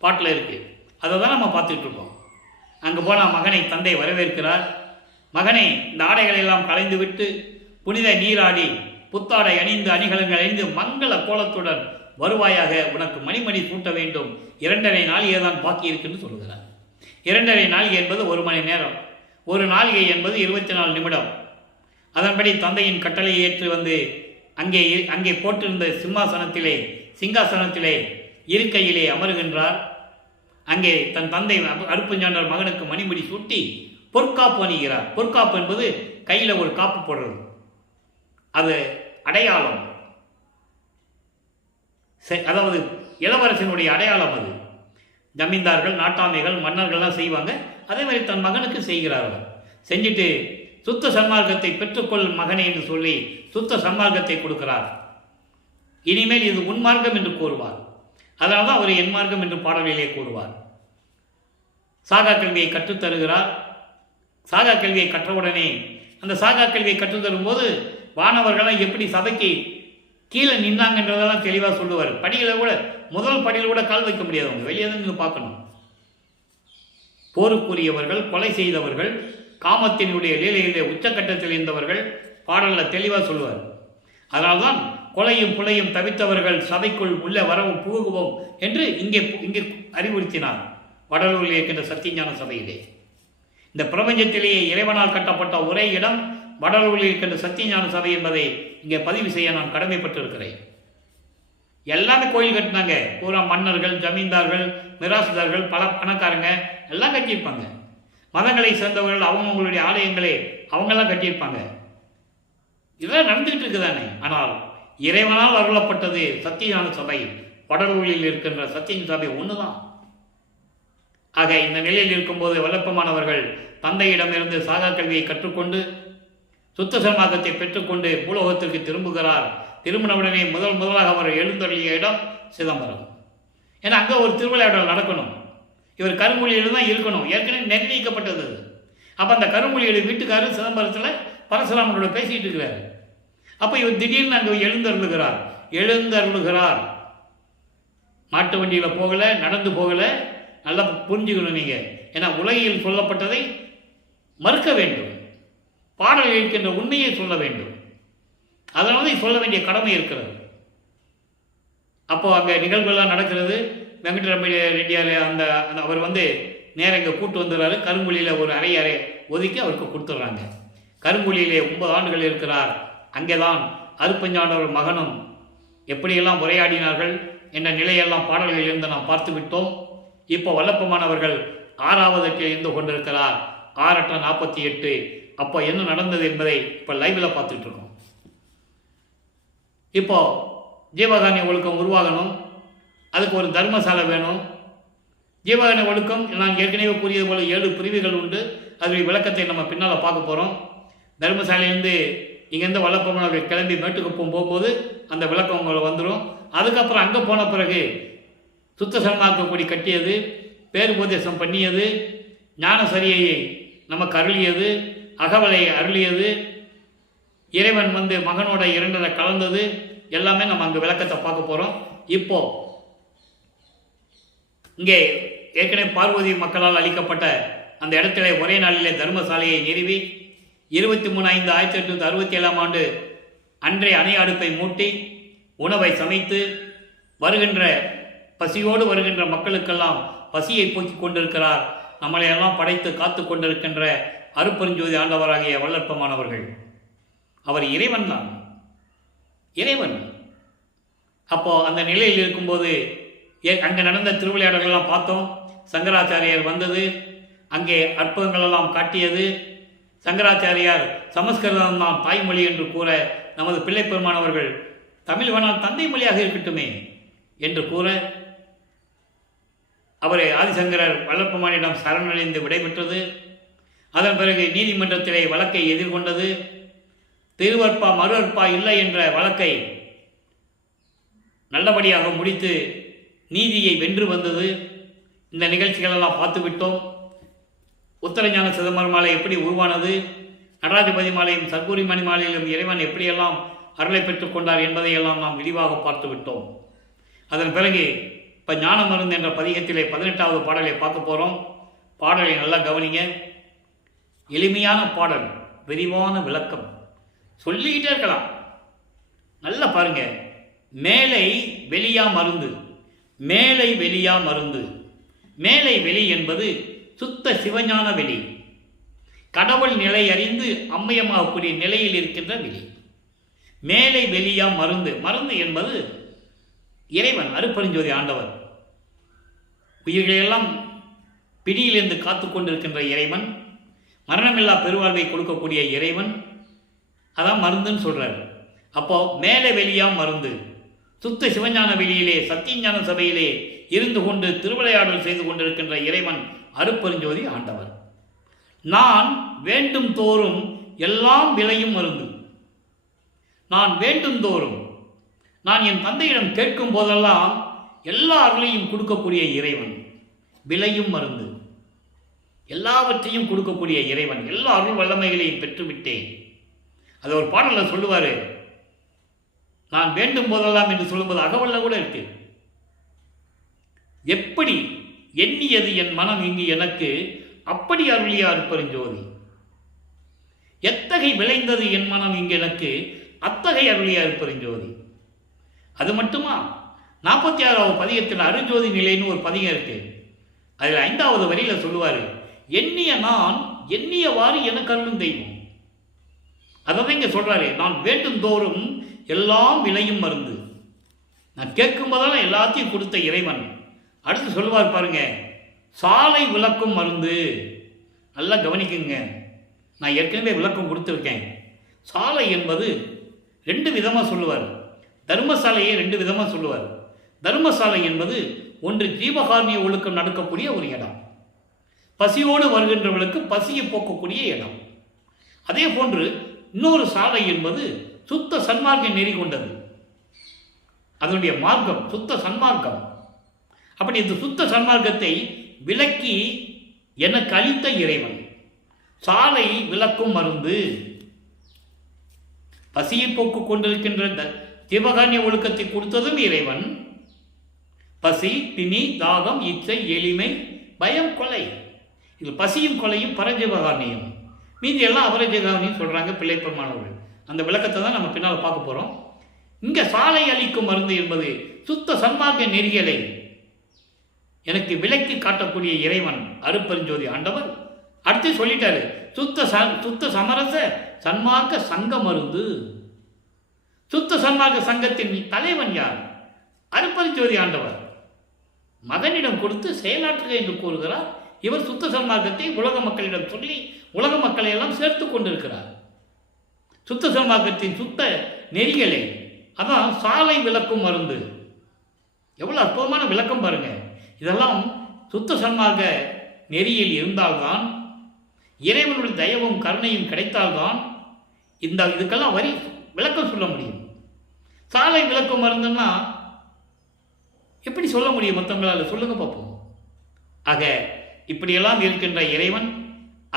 பாட்டில் இருக்கு. அதை தான் நம்ம பார்த்துட்டு இருக்கோம். அங்கே போனால் மகனை தந்தை வரவேற்கிறார். மகனை இந்த ஆடைகளை எல்லாம் களைந்து விட்டு புனித நீராடி புத்தாடை அணிந்து அணிகலன்கள் அணிந்து மங்கள கோலத்துடன் வருவாயாக, உனக்கு மணிமணி சூட்ட வேண்டும். 2½ நாளிகை தான் பாக்கி இருக்குன்னு சொல்லுகிறார். 2½ நாளிகை என்பது 1 மணி நேரம். ஒரு நாளிகை என்பது 24 நிமிடம். அதன்படி தந்தையின் கட்டளையை ஏற்று வந்து அங்கே போட்டிருந்த சிங்காசனத்திலே இருக்கையிலே அமருகின்றார். அங்கே தன் தந்தை அருப்பஞ்சாண்டர் மகனுக்கு மணிமுடி சூட்டி பொற்காப்பு அணிகிறார். பொற்காப்பு என்பது கையில் ஒரு காப்பு போடுறது, அது அடையாளம். அதாவது இளவரசனுடைய அடையாளம். அது ஜமீன்தார்கள், நாட்டாமைகள், மன்னர்கள்லாம் செய்வாங்க. அதே மாதிரி தன் மகனுக்கு செய்கிறார்கள். செஞ்சுட்டு சுத்த சன்மார்க்கத்தை பெற்றுக்கொள் மகனே என்று சொல்லி சுத்த சன்மார்க்கத்தை கொடுக்கிறார். இனிமேல் இது உன்மார்க்கம் என்று கூறுவார். அதனால தான் அவர் என் மார்க்கம் என்று பாடலிலே கூறுவார். சாகா கல்வியை கற்றுத்தருகிறார். சாகா கல்வியை கற்றவுடனே அந்த சாகா கல்வியை கற்றுத்தரும்போது வானவர்களாம் எப்படி சபைக்கு கீழே நின்னாங்கன்றதெல்லாம் தெளிவாக சொல்லுவார். படிகளை கூட முதல் படியில் கூட கால் வைக்க முடியாது. அவங்க வெளியே தான் நீங்கள் பார்க்கணும். போருக்குரியவர்கள், கொலை செய்தவர்கள், காமத்தினுடைய லீலையிலே உச்சக்கட்டத்தில் இருந்தவர்கள் பாடலில் தெளிவாக சொல்லுவார். அதனால்தான் கொலையும் புலையும் தவித்தவர்கள் சபைக்குள் உள்ளே வரவும் புகுவோம் என்று இங்கே அறிவுறுத்தினார். வடலூரில் இருக்கின்ற சத்தியஞான சபையிலே இந்த பிரபஞ்சத்திலேயே இறைவனால் கட்டப்பட்ட ஒரே இடம் வடலூரில் இருக்கின்ற சத்தியஞான சபை என்பதை இங்கே பதிவு செய்ய நான் கடமைப்பட்டிருக்கிறேன். எல்லாமே கோயில் கட்டினாங்க. பூரா மன்னர்கள், ஜமீன்தார்கள், மிராசுதார்கள், பல பணக்காரங்க எல்லாம் கட்டியிருப்பாங்க. மதங்களை சேர்ந்தவர்கள் அவங்களுடைய ஆலயங்களே அவங்கெல்லாம் கட்டியிருப்பாங்க. இதெல்லாம் நடந்துகிட்டு இருக்குதானே. ஆனால் இறைவனால் அருளப்பட்டது சத்தியஞான சபை, வடலூரில் இருக்கின்ற சத்திய சபை ஒன்று தான். ஆக இந்த நிலையில் இருக்கும்போது வல்லப்பமானவர்கள் தந்தையிடமிருந்து சாகா கல்வியை கற்றுக்கொண்டு சுத்த சன்மார்க்கத்தை பெற்றுக்கொண்டு பூலோகத்திற்கு திரும்புகிறார். திரும்பினவுடனே முதலாக அவர் எழுந்தருளிய இடம் சிதம்பரம். ஏன்னா அங்கே ஒரு திருவிளையாடல் நடக்கணும். இவர் கருமொழியில் தான் இருக்கணும், ஏற்கனவே நிர்ணயிக்கப்பட்டது. அப்போ அந்த கருமொழியோட வீட்டுக்காரர் சிதம்பரத்தில் பரசுராமனோட பேசிகிட்டு இருக்கிறார். அப்போ இவர் திடீர்னு அங்கே எழுந்தருளுகிறார். மாட்டு வண்டியில் போகலை, நடந்து போகலை. நல்லா புரிஞ்சுக்கணும் நீங்கள். ஏன்னா உலகில் சொல்லப்பட்டதை மறுக்க வேண்டும், பாடலில் இருக்கின்ற உண்மையை சொல்ல வேண்டும். அதனால சொல்ல வேண்டிய கடமை இருக்கிறது. அப்போது அங்கே நிகழ்வுகள்லாம் நடக்கிறது. வெங்கடரமணி ரெட்டியார் அந்த அவர் நேரம் இங்கே கூட்டு வந்துடுறாரு. கருங்குழியில் ஒரு அறை ஒதுக்கி அவருக்கு கொடுத்துட்றாங்க. கருங்குழியிலே 9 ஆண்டுகள் இருக்கிறார். அங்கே தான் அருப்பஞ்சாண்டவர் மகனும் எப்படியெல்லாம் உரையாடினார்கள் என்ற நிலையெல்லாம் பாடல்களிலிருந்து நாம் பார்த்து விட்டோம். இப்போ வல்லப்பமானவர்கள் 6வது இருந்து கொண்டிருக்கிறார். 6-48. அப்போ என்ன நடந்தது என்பதை இப்போ லைவில் பார்த்துட்டு இருக்கோம். இப்போ ஜீவகாருண்ய ஒழுக்கம் உருவாகணும். அதுக்கு ஒரு தர்மசாலை வேணும். ஜீவகாருண்ய ஒழுக்கம் நான் ஏற்கனவே கூறியது போல 7 பிரிவுகள் உண்டு. அதனுடைய விளக்கத்தை நம்ம பின்னால் பார்க்க போகிறோம். தர்மசாலையிலேருந்து இங்கேருந்து வல்லப்பமானவர்கள் கிளம்பி மேட்டுக்குப்பம் போகும்போது அந்த விளக்கம் உங்களை வந்துடும். அதுக்கப்புறம் அங்கே போன பிறகு சுத்த சன்மார்க்க கொடி கட்டியது, பேருபோதேசம் பண்ணியது, ஞான சரியை நமக்கு அருளியது, அகவலை அருளியது, இறைவன் மகனோட 2 கலந்தது, எல்லாமே நம்ம அங்கே விளக்கத்தை பார்க்க போகிறோம். இப்போ இங்கே ஏற்கனவே பார்வதி மக்களால் அளிக்கப்பட்ட அந்த இடத்துல ஒரே நாளிலே தர்மசாலையை நிறுவி 23/5/1867 அன்றைய அணை அடுப்பை மூட்டி உணவை சமைத்து பசியோடு வருகின்ற மக்களுக்கெல்லாம் பசியை போக்கிக் கொண்டிருக்கிறார். நம்மளையெல்லாம் படைத்து காத்து கொண்டிருக்கின்ற அருப்பெருஞ்சோதி ஆண்டவராகிய வல்லற்பமானவர்கள். அவர் இறைவன் தான், இறைவன். அப்போ அந்த நிலையில் இருக்கும்போது அங்கே நடந்த திருவிளையாடல்கள்லாம் பார்த்தோம். சங்கராச்சாரியார் வந்தது, அங்கே அற்புதங்களெல்லாம் காட்டியது. சங்கராச்சாரியார் சமஸ்கிருதம் தான் தாய்மொழி என்று கூற, நமது பிள்ளை பெருமானவர்கள் தமிழ் வேணால் தந்தை மொழியாக இருக்கட்டுமே என்று கூற, அவரை ஆதிசங்கரர் வல்லப்பமானிடம் சரணடைந்து விடைபெற்றது. அதன் பிறகு நீதிமன்றத்திலே வழக்கை எதிர்கொண்டது. திருவற்பா மறுவற்பா இல்லை என்ற வழக்கை நல்லபடியாக முடித்து நீதியை வென்று வந்தது. இந்த நிகழ்ச்சிகளெல்லாம் பார்த்துவிட்டோம். உத்தரஞான சிதம்பரம் மாலை எப்படி உருவானது, நடராஜபதி மாலையும் சர்க்குரி மணி மாலையிலும் இறைவன் எப்படியெல்லாம் அருளை பெற்றுக் கொண்டார் என்பதையெல்லாம் நாம் விரிவாக பார்த்து விட்டோம். அதன் பிறகு இப்போ ஞான மருந்து என்ற பதிகத்திலே 18வது பாடலை பார்க்க போகிறோம். பாடலை நல்லா கவனிங்க. எளிமையான பாடல், விரிவான விளக்கம் சொல்லிக்கிட்டே இருக்கலாம். நல்லா பாருங்க. மேலை வெளியா மருந்து, மேலை வெளியா மருந்து. மேலை வெளி என்பது சுத்த சிவஞான வெளி, கடவுள் நிலை அறிந்து அம்மையமாகக்கூடிய நிலையில் இருக்கின்ற வெளி. மேலை வெளியா மருந்து. மருந்து என்பது இறைவன், அருப்பெருஞ்சோதி ஆண்டவர். உயிர்களெல்லாம் பிடியிலிருந்து காத்து கொண்டிருக்கின்ற இறைவன், மரணமில்லா பெருவாழ்வை கொடுக்கக்கூடிய இறைவன். அதான் மருந்துன்னு சொல்றாரு. அப்போ மேலே வெளியா மருந்து, சுத்த சிவஞான வெளியிலே சத்தியஞான சபையிலே இருந்து கொண்டு திருவிளையாடல் செய்து கொண்டிருக்கின்ற இறைவன் அருப்பெருஞ்சோதி ஆண்டவர். நான் வேண்டும் தோறும் எல்லாம் விளையும் மருந்து. நான் வேண்டும் தோறும், நான் என் தந்தையிடம் கேட்கும் போதெல்லாம் எல்லா அருளையும் கொடுக்கக்கூடிய இறைவன், விளையும் மருந்து, எல்லாவற்றையும் கொடுக்கக்கூடிய இறைவன். எல்லா அருள் வல்லமைகளையும் பெற்றுவிட்டேன். அது ஒரு பாடலில் சொல்லுவார். நான் வேண்டும் போதெல்லாம் என்று சொல்லும்போது அகவல்ல கூட இருக்கு. எப்படி எண்ணியது என் மனம் இங்கு எனக்கு, அப்படி அருளிய அருப்பெருஞ்சோதி. எத்தகை விளைந்தது என் மனம் இங்கு எனக்கு, அத்தகை அருளிய அருப்பெருஞ்சோதி. அது மட்டுமா, 46வது பதிகத்தில் அருஞ்சோதி நிலைன்னு ஒரு பதிகம் இருக்கு. அதில் 5வது வரியில் சொல்லுவார், எண்ணிய நான் எண்ணியவாறு எனக்கு அருளும் தெய்வம். அதான் இங்கே சொல்றாரு, நான் வேண்டும் தோறும் எல்லாம் விளையும் மருந்து. நான் கேட்கும் போதெல்லாம் எல்லாத்தையும் கொடுத்த இறைவன் அடுத்து சொல்லுவார் பாருங்க, சாலை விளக்கும் மருந்து. நல்லா கவனிக்குங்க, நான் ஏற்கனவே விளக்கம் கொடுத்துருக்கேன். சாலை என்பது 2 விதமாக சொல்லுவார். தர்மசாலையை 2 விதமாக சொல்லுவார். தர்மசாலை என்பது ஒன்று ஜீவகாருண்ய ஒழுக்கம் நடக்கக்கூடிய ஒரு இடம், பசியோடு வருகின்றவர்களுக்கு பசியை போக்கக்கூடிய இடம். அதே போன்று இன்னொரு சாலை என்பது சுத்த சன்மார்க்க நெறி கொண்டது, அதனுடைய மார்க்கம் சுத்த சன்மார்க்கம். அப்படி இந்த சுத்த சன்மார்க்கத்தை விளக்கி எனக்கு அளித்த இறைவன். சாலை விளக்கும் மருந்து, பசியை போக்கு கொண்டிருக்கின்ற ஜீவகாருண்ய ஒழுக்கத்தை கொடுத்ததும் இறைவன். பசி, பிணி, தாகம், இச்சை, எளிமை, பயம், கொலை, இது பசியும் கொலையும் பரஜீவகாருண்யம். மீதி எல்லாம் அபரஜீவகாருண்யம் சொல்றாங்க பிள்ளைப்பெருமானவர்கள். அந்த விளக்கத்தை தான் நம்ம பின்னால் பார்க்க போறோம். இங்க சாலை அளிக்கும் மருந்து என்பது சுத்த சன்மார்க்க நெறிகளை எனக்கு விளக்கி காட்டக்கூடிய இறைவன் அருட்பெருஞ்சோதி ஆண்டவர். அடுத்து சொல்லிட்டாரு, சுத்த சமரச சன்மார்க்க சங்க மருந்து. சுத்த சன்மார்க்க சங்கத்தின் தலைவன் யார்? அருட்பெருஞ்சோதி ஆண்டவர். மகனிடம் கொடுத்து செயலாற்றுக என்று கூறுகிறார். இவர் சுத்த சன்மார்க்கத்தை உலக மக்களிடம் சொல்லி உலக மக்களை எல்லாம் சேர்த்து கொண்டிருக்கிறார். சுத்த சன்மார்க்கத்தின் சுத்த நெறிகளை, அதான் சாலை விளக்கும் மருந்து. எவ்வளவு அற்புதமான விளக்கம் பாருங்க. இதெல்லாம் சுத்த சன்மார்க்க நெறியில் இருந்தால்தான், இறைவனுடைய தயவும் கருணையும் கிடைத்தால்தான் இதுக்கெல்லாம் விளக்கம் சொல்ல முடியும். சாலை விளக்கம் மருந்துன்னா எப்படி சொல்ல முடியும் மற்றவங்களால்? சொல்லுங்க பார்ப்போம். ஆக இப்படியெல்லாம் இருக்கின்ற இறைவன்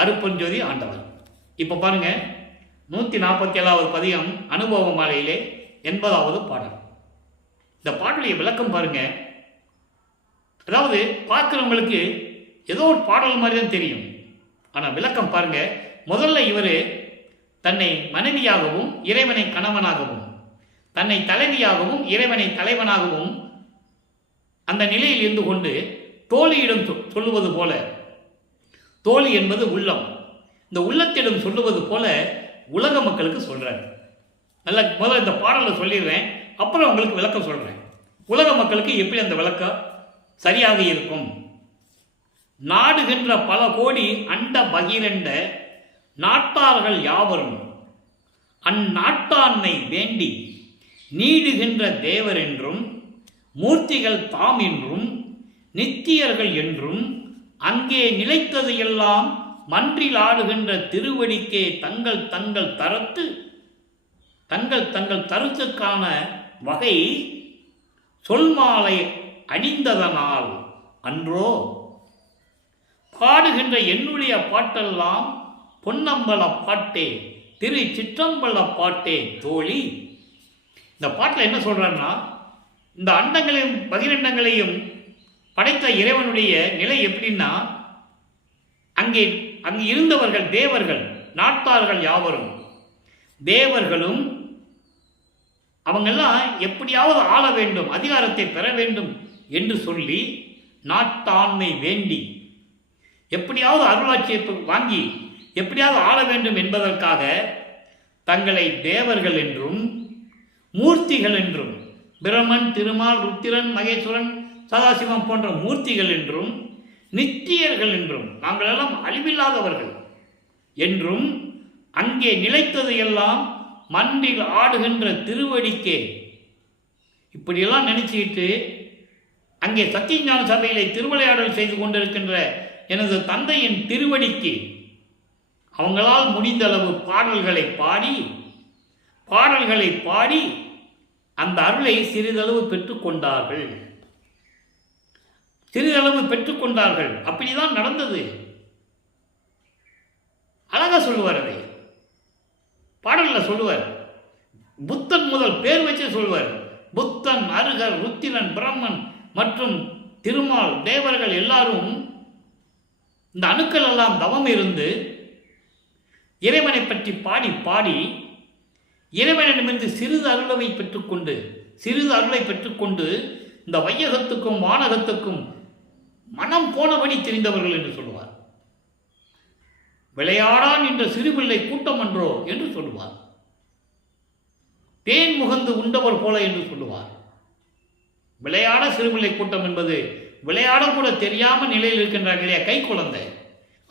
அருட்பெருஞ்சோதி ஆண்டவர். இப்போ பாருங்க, 147வது பதிகம் அனுபவ மாலையிலே 80வது பாடல். இந்த பாடலுடைய விளக்கம் பாருங்க. அதாவது பார்க்கிறவங்களுக்கு ஏதோ ஒரு பாடல் மாதிரி தான் தெரியும், ஆனால் விளக்கம் பாருங்க. முதல்ல இவர் தன்னை மனைவியாகவும் இறைவனை கணவனாகவும், தன்னை தலைவியாகவும் இறைவனை தலைவனாகவும் அந்த நிலையில் இருந்து கொண்டு தோழியிடம் சொல்லுவது போல, தோழி என்பது உள்ளம், இந்த உள்ளத்திடம் சொல்லுவது போல உலக மக்களுக்கு சொல்றார். நல்ல முதல்ல இந்த பாடலை சொல்லிடுறேன், அப்புறம் உங்களுக்கு விளக்கம் சொல்றேன். உலக மக்களுக்கு எப்படி அந்த விளக்கம் சரியாக இருக்கும்? நாடுகின்ற பல கோடி அண்ட பகிரண்ட நாட்டார்கள் யாவரும் அந்நாட்டாண்மை வேண்டி நீடுகின்ற தேவர் என்றும் மூர்த்திகள் தாம் என்றும் நித்தியர்கள் என்றும் அங்கே நிலைத்தது எல்லாம் மன்றில் ஆடுகின்ற திருவடிக்கே தங்கள் தங்கள் தருத்துக்கான வகை சொல்மாலை அணிந்ததனால் அன்றோ பாடுகின்ற என்னுடைய பாட்டெல்லாம் பொன்னம்பல பாட்டே, திரு சிற்றம்பல பாட்டே தோழி. இந்த பாட்டில் என்ன சொல்றாருன்னா, இந்த அண்டங்களையும் பகிரண்டங்களையும் படைத்த இறைவனுடைய நிலை எப்படின்னா, அங்கே இருந்தவர்கள் தேவர்கள், நாட்டார்கள் யாவரும், தேவர்களும் அவங்கெல்லாம் எப்படியாவது ஆள வேண்டும், அதிகாரத்தை பெற வேண்டும் என்று சொல்லி நாட்டாண்மை வேண்டி எப்படியாவது அருளாட்சியை வாங்கி எப்படியாவது ஆள வேண்டும் என்பதற்காக தங்களை தேவர்கள் என்றும் மூர்த்திகள் என்றும், பிரமன், திருமால், ருத்திரன், மகேஸ்வரன், சதாசிவம் போன்ற மூர்த்திகள் என்றும், நித்தியர்கள் என்றும், நாங்கள் எல்லாம் அழிவில்லாதவர்கள் என்றும், அங்கே நிலைத்தது எல்லாம் மன்றில் ஆடுகின்ற திருவடிக்கே, இப்படியெல்லாம் நினைச்சுக்கிட்டு அங்கே சத்தியஞான சபையிலே திருவிளையாடல் செய்து கொண்டிருக்கின்ற எனது தந்தையின் திருவடிக்கு அவங்களால் முடிந்தளவு பாடல்களை பாடி அந்த அருளை சிறிதளவு பெற்றுக்கொண்டார்கள். அப்படிதான் நடந்தது. அழகா சொல்லுவார், அதை பாடல்ல சொல்லுவார். புத்தன் முதல் பேர் வச்சு சொல்லுவார். புத்தன், அருகர், ருத்திரன், பிரம்மன் மற்றும் திருமால், தேவர்கள் எல்லாரும் இந்த அணுக்கள் எல்லாம் தவம் இருந்து இறைவனை பற்றி பாடி இறைவனிடமிருந்து சிறிது அருளை பெற்றுக்கொண்டு இந்த வையகத்துக்கும் வானகத்துக்கும் மனம் போனபடி தெரிந்தவர்கள் என்று சொல்லுவார். விளையாடான் என்ற சிறுபிள்ளை கூட்டம் என்றோ என்று சொல்லுவார். தேன் முகந்து உண்டவர் போல என்று சொல்லுவார். விளையாட சிறுபிள்ளை கூட்டம் என்பது விளையாடக்கூட தெரியாமல் நிலையில் இருக்கின்றார்களே கை குழந்தை,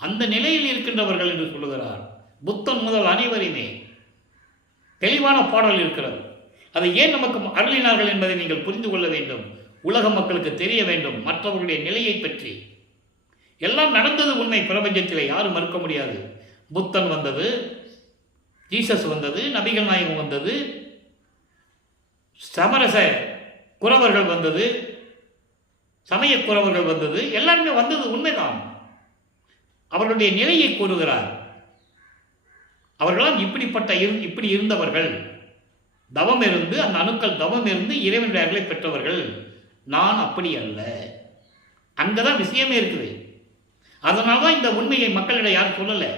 அந்த நிலையில் இருக்கின்றவர்கள் என்று சொல்லுகிறார். புத்தன் முதல் அனைவருமே தெளிவான பாடல் இருக்கிறது. அதை ஏன் நமக்கு அருளினார்கள் என்பதை நீங்கள் புரிந்து கொள்ள வேண்டும். உலக மக்களுக்கு தெரிய வேண்டும் மற்றவர்களுடைய நிலையை பற்றி. எல்லாம் நடந்தது உண்மை, பிரபஞ்சத்தில் யாரும் மறுக்க முடியாது. புத்தன் வந்தது, ஜீசஸ் வந்தது, நபிகள் நாயகம் வந்தது, சமரச குறவர்கள் வந்தது, சமய குறவர்கள் வந்தது, எல்லாருமே வந்தது உண்மைதான். அவர்களுடைய நிலையை கூறுகிறார். அவர்களால் இப்படி இருந்தவர்கள், தவம் இருந்து, அந்த அணுக்கள் தவம் இருந்து இறைவனுடைய அருளை பெற்றவர்கள். நான் அப்படி அல்ல. அங்கதான் விஷயமே இருக்குது. அதனால்தான் இந்த உண்மையை மக்களிடம் யாரும் சொல்லலை.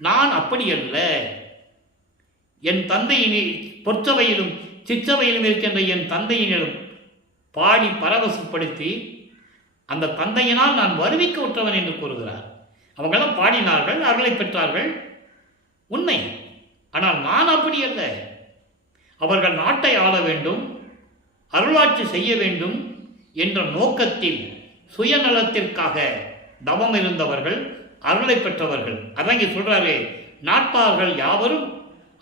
நான் அப்படி அல்ல. என் தந்தையினை பொற்சபையிலும் சிற்றவையிலும் இருக்கின்ற என் தந்தையினிடம் பாடி பரவசப்படுத்தி அந்த தந்தையினால் நான் வருவிக்க உற்றவன் என்று கூறுகிறார். அவங்களாம் பாடினார்கள், அருளை பெற்றார்கள், உண்மை. ஆனால் நான் அப்படி அல்ல. அவர்கள் நாட்டை ஆள வேண்டும், அருளாட்சி செய்ய வேண்டும் என்ற நோக்கத்தில் சுயநலத்திற்காக தவம் இருந்தவர்கள், அருளை பெற்றவர்கள். அதான் இங்கே சொல்றாரு, நாட்டார்கள் யாவரும்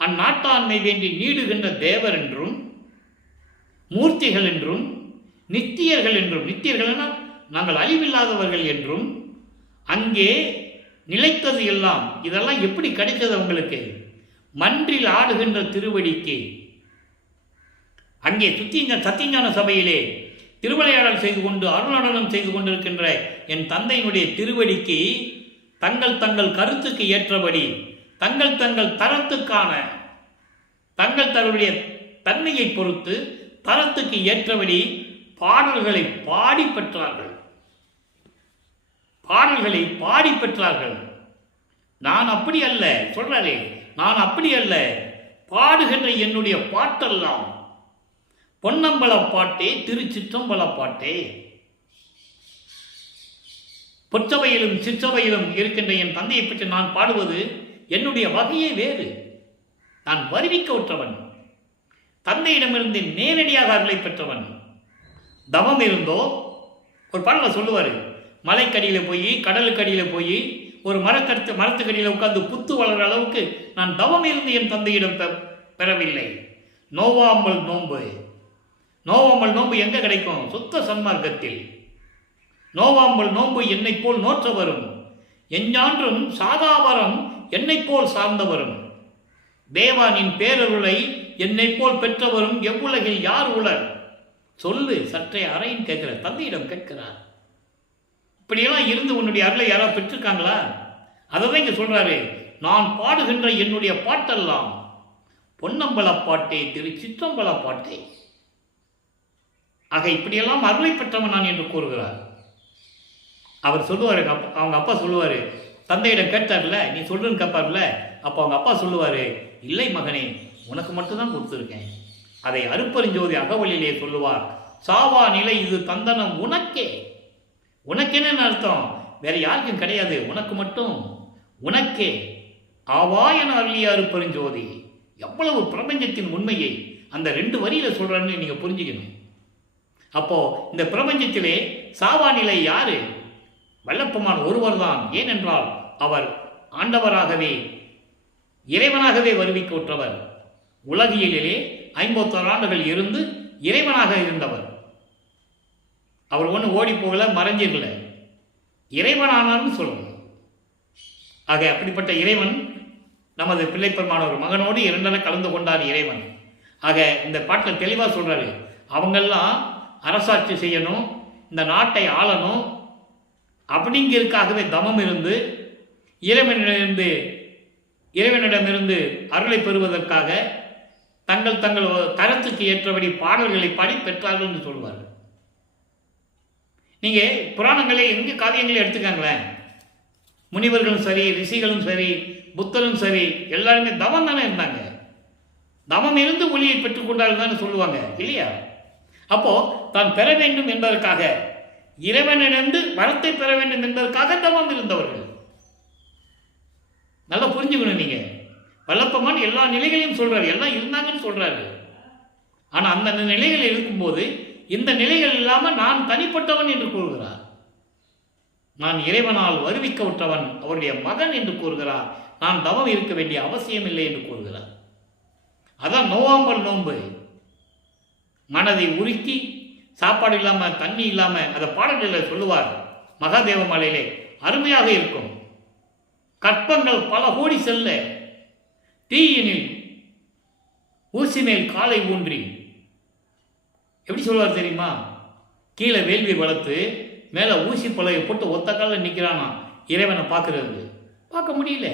அந்நாட்டாண்மை வேண்டி நீடுகின்ற தேவர் என்றும் மூர்த்திகள் என்றும் நித்தியர்கள் என்றும், நித்தியர்கள்னா நாங்கள் அழிவில்லாதவர்கள் என்றும், அங்கே நிலைத்தது எல்லாம். இதெல்லாம் எப்படி கிடைத்தது அவங்களுக்கு? மன்றில் ஆடுகின்ற திருவடிக்கு. அங்கே சத்தியஞான சபையிலே திருவிளையாடல் செய்து கொண்டு அருளாடலம் செய்து கொண்டிருக்கின்ற என் தந்தையினுடைய திருவடிக்கு தங்கள் தங்கள் கருத்துக்கு ஏற்றபடி, தங்கள் தங்கள் தரத்துக்கான, தங்கள் தன்னுடைய தன்மையை பொறுத்து தரத்துக்கு ஏற்றபடி பாடல்களை பாடி பெற்றார்கள். பாடல்களை பாடி பெற்றார்கள். நான் அப்படி அல்ல சொல்றாரே, நான் அப்படி அல்ல. பாடுகின்ற என்னுடைய பாட்டெல்லாம் பொன்னம்பல பாட்டே, திருச்சிற்றம்பல பாட்டே. பொற்சபையிலும் சிற்றவையிலும் இருக்கின்ற என் தந்தையை பற்றி நான் பாடுவது என்னுடைய வகையே வேறு. நான் வருவிக்க உற்றவன், தந்தையிடமிருந்து நேரடியாக அருளை பெற்றவன். தவம் இருந்தோ ஒரு பாடல சொல்லுவார், மலைக்கடியில் போய் கடலுக்கடியில் போய் ஒரு மரத்துக்கடியில் உட்கார்ந்து புத்து வளர்கிற அளவுக்கு நான் தவம் இருந்து என் தந்தையிடம் பெறவில்லை. நோவாமல் நோன்பு. நோவாமல் நோன்பு எங்கே கிடைக்கும்? சுத்த சன்மார்க்கத்தில். நோவாமல் நோன்பு என்னை போல் நோற்றவரும், எஞ்ஞான்றும் சாதாவரம் என்னை போல் சார்ந்தவரும், தேவானின் பேரருளை என்னை போல் பெற்றவரும் எவ்வுலகில் யார் உலர்? சொல்லு சற்றே அறையின் கேட்கிற தந்தையிடம் கேட்கிறார். இப்படியெல்லாம் இருந்து உன்னுடைய அருளை யாராவது பெற்றிருக்காங்களா? அதை தான் இங்கே சொல்றாரு, நான் பாடுகின்ற என்னுடைய பாட்டெல்லாம் பொன்னம்பல பாட்டே, திருச்சிற்றம்பல பாட்டே. ஆக இப்படியெல்லாம் அருளை பெற்றவன் நான் என்று கூறுகிறார். அவர் சொல்லுவார், அவங்க அப்பா சொல்லுவார், தந்தையிடம் கேட்டார்ல, நீ சொல்லுன்னு கேட்பார்ல, அப்போ அவங்க அப்பா சொல்லுவார், இல்லை மகனே, உனக்கு மட்டும்தான் கொடுத்துருக்கேன். அதை அருப்பெருஞ்சோதி அகவலிலே சொல்லுவார், சாவா நிலை இது தந்தனம் உனக்கே. உனக்கேன்னு அர்த்தம், வேற யாருக்கும் கிடையாது, உனக்கு மட்டும், உனக்கே ஆவா என அருளிய அருப்பெருஞ்சோதி. எவ்வளவு பிரபஞ்சத்தின் உண்மையை அந்த 2 வரியில சொல்றாருன்னு நீங்க புரிஞ்சுக்கணும். அப்போ இந்த பிரபஞ்சத்திலே சாவா நிலை யாரு? வல்லப்பெருமான் ஒருவர் தான். ஏனென்றால் அவர் ஆண்டவராகவே இறைவனாகவே வருவிக்க உற்றவர். உலகியலிலே 51 ஆண்டுகள் இருந்து இறைவனாக இருந்தவர். அவர் ஒன்று ஓடி போகல, மறைஞ்சிடல, இறைவனானார்னு சொல்லணும். ஆக அப்படிப்பட்ட இறைவன் நமது பிள்ளைப்பெருமானவர் மகனோடு 2 கலந்து கொண்டார் இறைவன். ஆக இந்த பாட்டில் தெளிவாக சொல்றாரு, அவங்கெல்லாம் அரசாட்சி செய்யணும், இந்த நாட்டை ஆளணும் அப்படிங்கிறதுக்காகவே தமம் இருந்து இறைவனிடமிருந்து அருளை பெறுவதற்காக தங்கள் தங்கள் கருத்துக்கு ஏற்றபடி பாடல்களை பாடி பெற்றார்கள் என்று சொல்வார். நீங்க புராணங்களே எங்க காவியங்களே எடுத்துக்காங்களேன், முனிவர்களும் சரி, ரிஷிகளும் சரி, புத்தரும் சரி, எல்லாருமே தவம் தானே இருந்தாங்க. தவம் இருந்து ஒளியை பெற்றுக் கொண்டார்கள் தானே சொல்லுவாங்க இல்லையா? அப்போ தான் பெற வேண்டும் என்பதற்காக, இறைவனிடந்து வரத்தை பெற வேண்டும் என்பதற்காக தவம் இருந்தவர்கள். நல்லா புரிஞ்சுக்கணும். நீங்க வல்லப்பெருமான் எல்லா நிலைகளையும் சொல்றாரு, எல்லாம் இருந்தாங்கன்னு சொல்றாரு. ஆனா அந்த நிலைகள் இருக்கும்போது இந்த நிலைகள் இல்லாமல் நான் தனிப்பட்டவன் என்று கூறுகிறார். நான் இறைவனால் வருவிக்க விட்டவன், அவருடைய மகன் என்று கூறுகிறார். நான் தவம் இருக்க வேண்டிய அவசியம் இல்லை என்று கூறுகிறார். அதான் நோவாம்பல் நோன்பு. மனதை உருக்கி சாப்பாடு இல்லாமல் தண்ணி இல்லாமல் அதை பாடல்களில் சொல்லுவார். மகாதேவ மாலையிலே அருமையாக இருக்கும். கற்பங்கள் பல கோடி செல்ல தீயினில் ஊசி மேல் காலை ஊன்றி, எப்படி சொல்வார் தெரியுமா? கீழே வேள்வி வளர்த்து மேலே ஊசி பழைய போட்டு ஒத்த காலில் நிற்கிறானா இறைவனை பார்க்கறது. பார்க்க முடியல.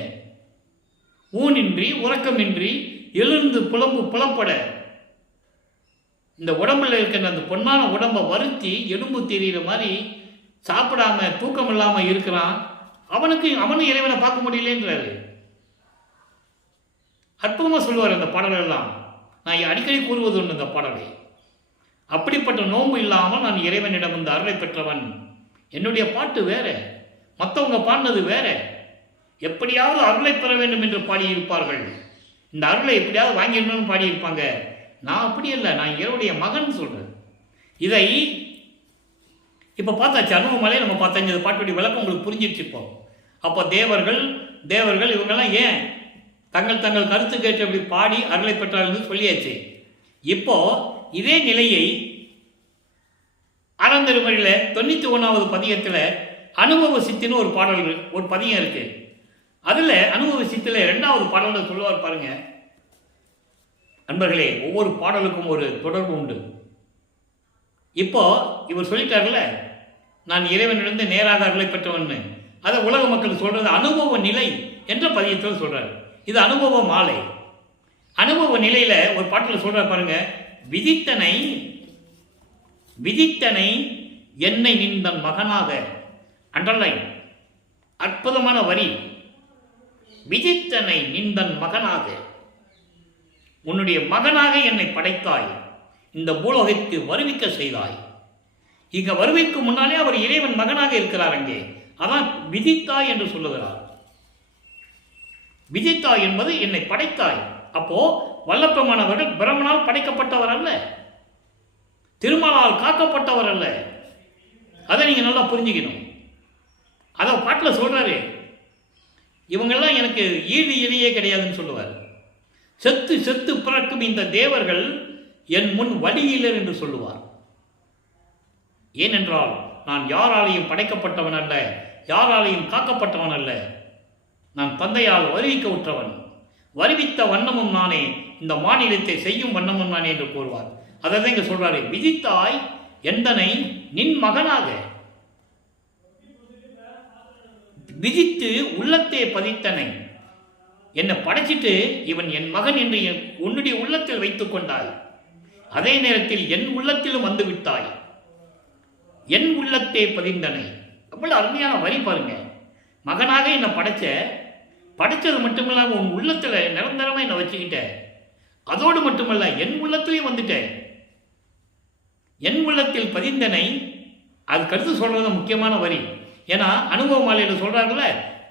ஊனின்றி உறக்கமின்றி எழுந்து புலப்பட இந்த உடம்புல இருக்கிற அந்த பொன்னான உடம்பை வருத்தி எலும்பு தெரிகிற மாதிரி சாப்பிடாம தூக்கம் இல்லாமல் இருக்கிறான். அவனும் இறைவனை பார்க்க முடியலன்றாரு. அற்புதமாக சொல்லுவார் அந்த பாடலெல்லாம். நான் அடிக்கடி கூறுவது ஒன்று இந்த பாடலை. அப்படிப்பட்ட நோன்பு இல்லாமல் நான் இறைவனிடம் இந்த அருளை பெற்றவன். என்னுடைய பாட்டு வேற, மற்றவங்க பாடினது வேற. எப்படியாவது அருளை பெற வேண்டும் என்று பாடியிருப்பார்கள். இந்த அருளை எப்படியாவது வாங்கிடணும்னு பாடியிருப்பாங்க. நான் அப்படி இல்லை, நான் இறைவனுடைய மகன் சொல்கிறேன். இதை இப்போ பார்த்தாச்சு, அனுபவமாலே நம்ம பார்த்தாச்சு. இந்த பாட்டுடைய விளக்கம் உங்களுக்கு புரிஞ்சிடுச்சு. அப்போ தேவர்கள் இவங்கெல்லாம் ஏன் தங்கள் கருத்து கேட்டு அப்படி பாடி அருளை பெற்றார்கள் சொல்லியாச்சு. இப்போ இதே நிலையை ஆனந்தருமறையில் 91வது பதிகத்தில் அனுபவ சித்தின்னு ஒரு பதிகம் இருக்கு. அதில் அனுபவ சித்தில் 2வது பாடலில் சொல்லுவார் பாருங்க. நண்பர்களே, ஒவ்வொரு பாடலுக்கும் ஒரு தொடர்பு உண்டு. இப்போ இவர் சொல்லிட்டார்ல, நான் இறைவனிலிருந்து நேராக அருளை பெற்றவன். அதை உலக மக்கள் சொல்றது அனுபவ நிலை என்ற பதியத்தில் சொல்றாரு. இது அனுபவ மாலை. அனுபவ நிலையில ஒரு பாட்டில் சொல்ற பாருங்க. விதித்தனை என்னை நின்றன் மகனாக. அண்டர்லைன், அற்புதமான வரி. விதித்தனை நின்றன் மகனாக, உன்னுடைய மகனாக என்னை படைத்தாய், இந்த பூலோகத்தை வருவிக்க செய்தாய். இங்க வருவிக்கும் முன்னாலே அவர் இறைவன் மகனாக இருக்கிறார். அங்கே அதான் விதித்தாய் என்று சொல்லுகிறார். விதித்தாய் என்பது என்னை படைத்தாய். அப்போ வல்லப்பெருமானவர்கள் பிரம்மனால் படைக்கப்பட்டவர் அல்ல, திருமாலால் காக்கப்பட்டவர் அல்ல. அதை நீங்க நல்லா புரிஞ்சுக்கணும். அதை பாட்டில் சொல்றாரு. இவங்கெல்லாம் எனக்கு ஈடு இணையே கிடையாதுன்னு சொல்லுவார். செத்து பிறக்கும் இந்த தேவர்கள் என் முன் வழியிலர் என்று சொல்லுவார். ஏனென்றால் நான் யாராலையும் படைக்கப்பட்டவன் அல்ல, யாராலையும் காக்கப்பட்டவன் அல்ல. நான் தந்தையால் வருவிக்க உற்றவன். வருவித்த வண்ணமும் நானே, இந்த மாநிலத்தை செய்யும் வண்ணமும் நானே என்று கூறுவார். அதை தான் இங்க சொல்றாரு. விதித்தாய் எந்தனை நின் மகனாக, விதித்து உள்ளத்தே பதித்தனை, என்னை படைச்சிட்டு இவன் என் மகன் என்று உன்னுடைய உள்ளத்தில் வைத்துக் கொண்டாய். அதே நேரத்தில் என் உள்ளத்திலும் வந்து விட்டாய். என் உள்ளத்தே பதிந்தனை. அவ்வளவு அருமையான வரி பாருங்க. மகனாக என்னை படைச்சது மட்டுமில்லாம உன் உள்ளத்துல நிரந்தரமா என்னை வச்சுக்கிட்ட. அதோடு மட்டுமல்ல, என் உள்ளத்திலையும் வந்துட்டேன். என் உள்ளத்தில் பதிந்தனை. அது கருத்து சொல்றது முக்கியமான வரி. ஏன்னா அனுபவ மாலையில் சொல்றாங்கல்ல,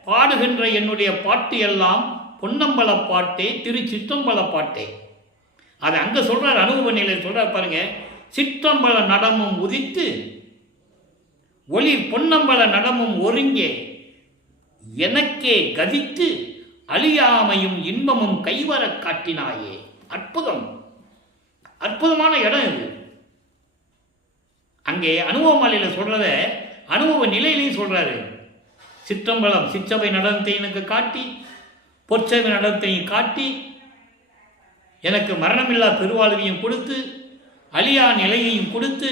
பாடுகின்ற என்னுடைய பாட்டு எல்லாம் பொன்னம்பல பாட்டே, திரு சிற்றம்பல பாட்டே. அதை அங்க சொல்றார். அனுபவ நிலையில் சொல்றார் பாருங்க. சிற்றம்பல நடமும் உதித்து ஒளி பொன்னம்பல நடமும் ஒருங்கே எனக்கே கதித்து அழியாமையும் இன்பமும் கைவர காட்டினாயே. அற்புதம், அற்புதமான இடம் இது. அங்கே அனுபவ மாலையில் சொல்றத அனுபவ நிலையிலையும் சொல்றாரு. சிற்றம்பலம் சிற்றபை நடனத்தை எனக்கு காட்டி, பொற்சபை நடனத்தையும் காட்டி, எனக்கு மரணமில்லா பெருவாழ்வையும் கொடுத்து, அழியா நிலையையும் கொடுத்து,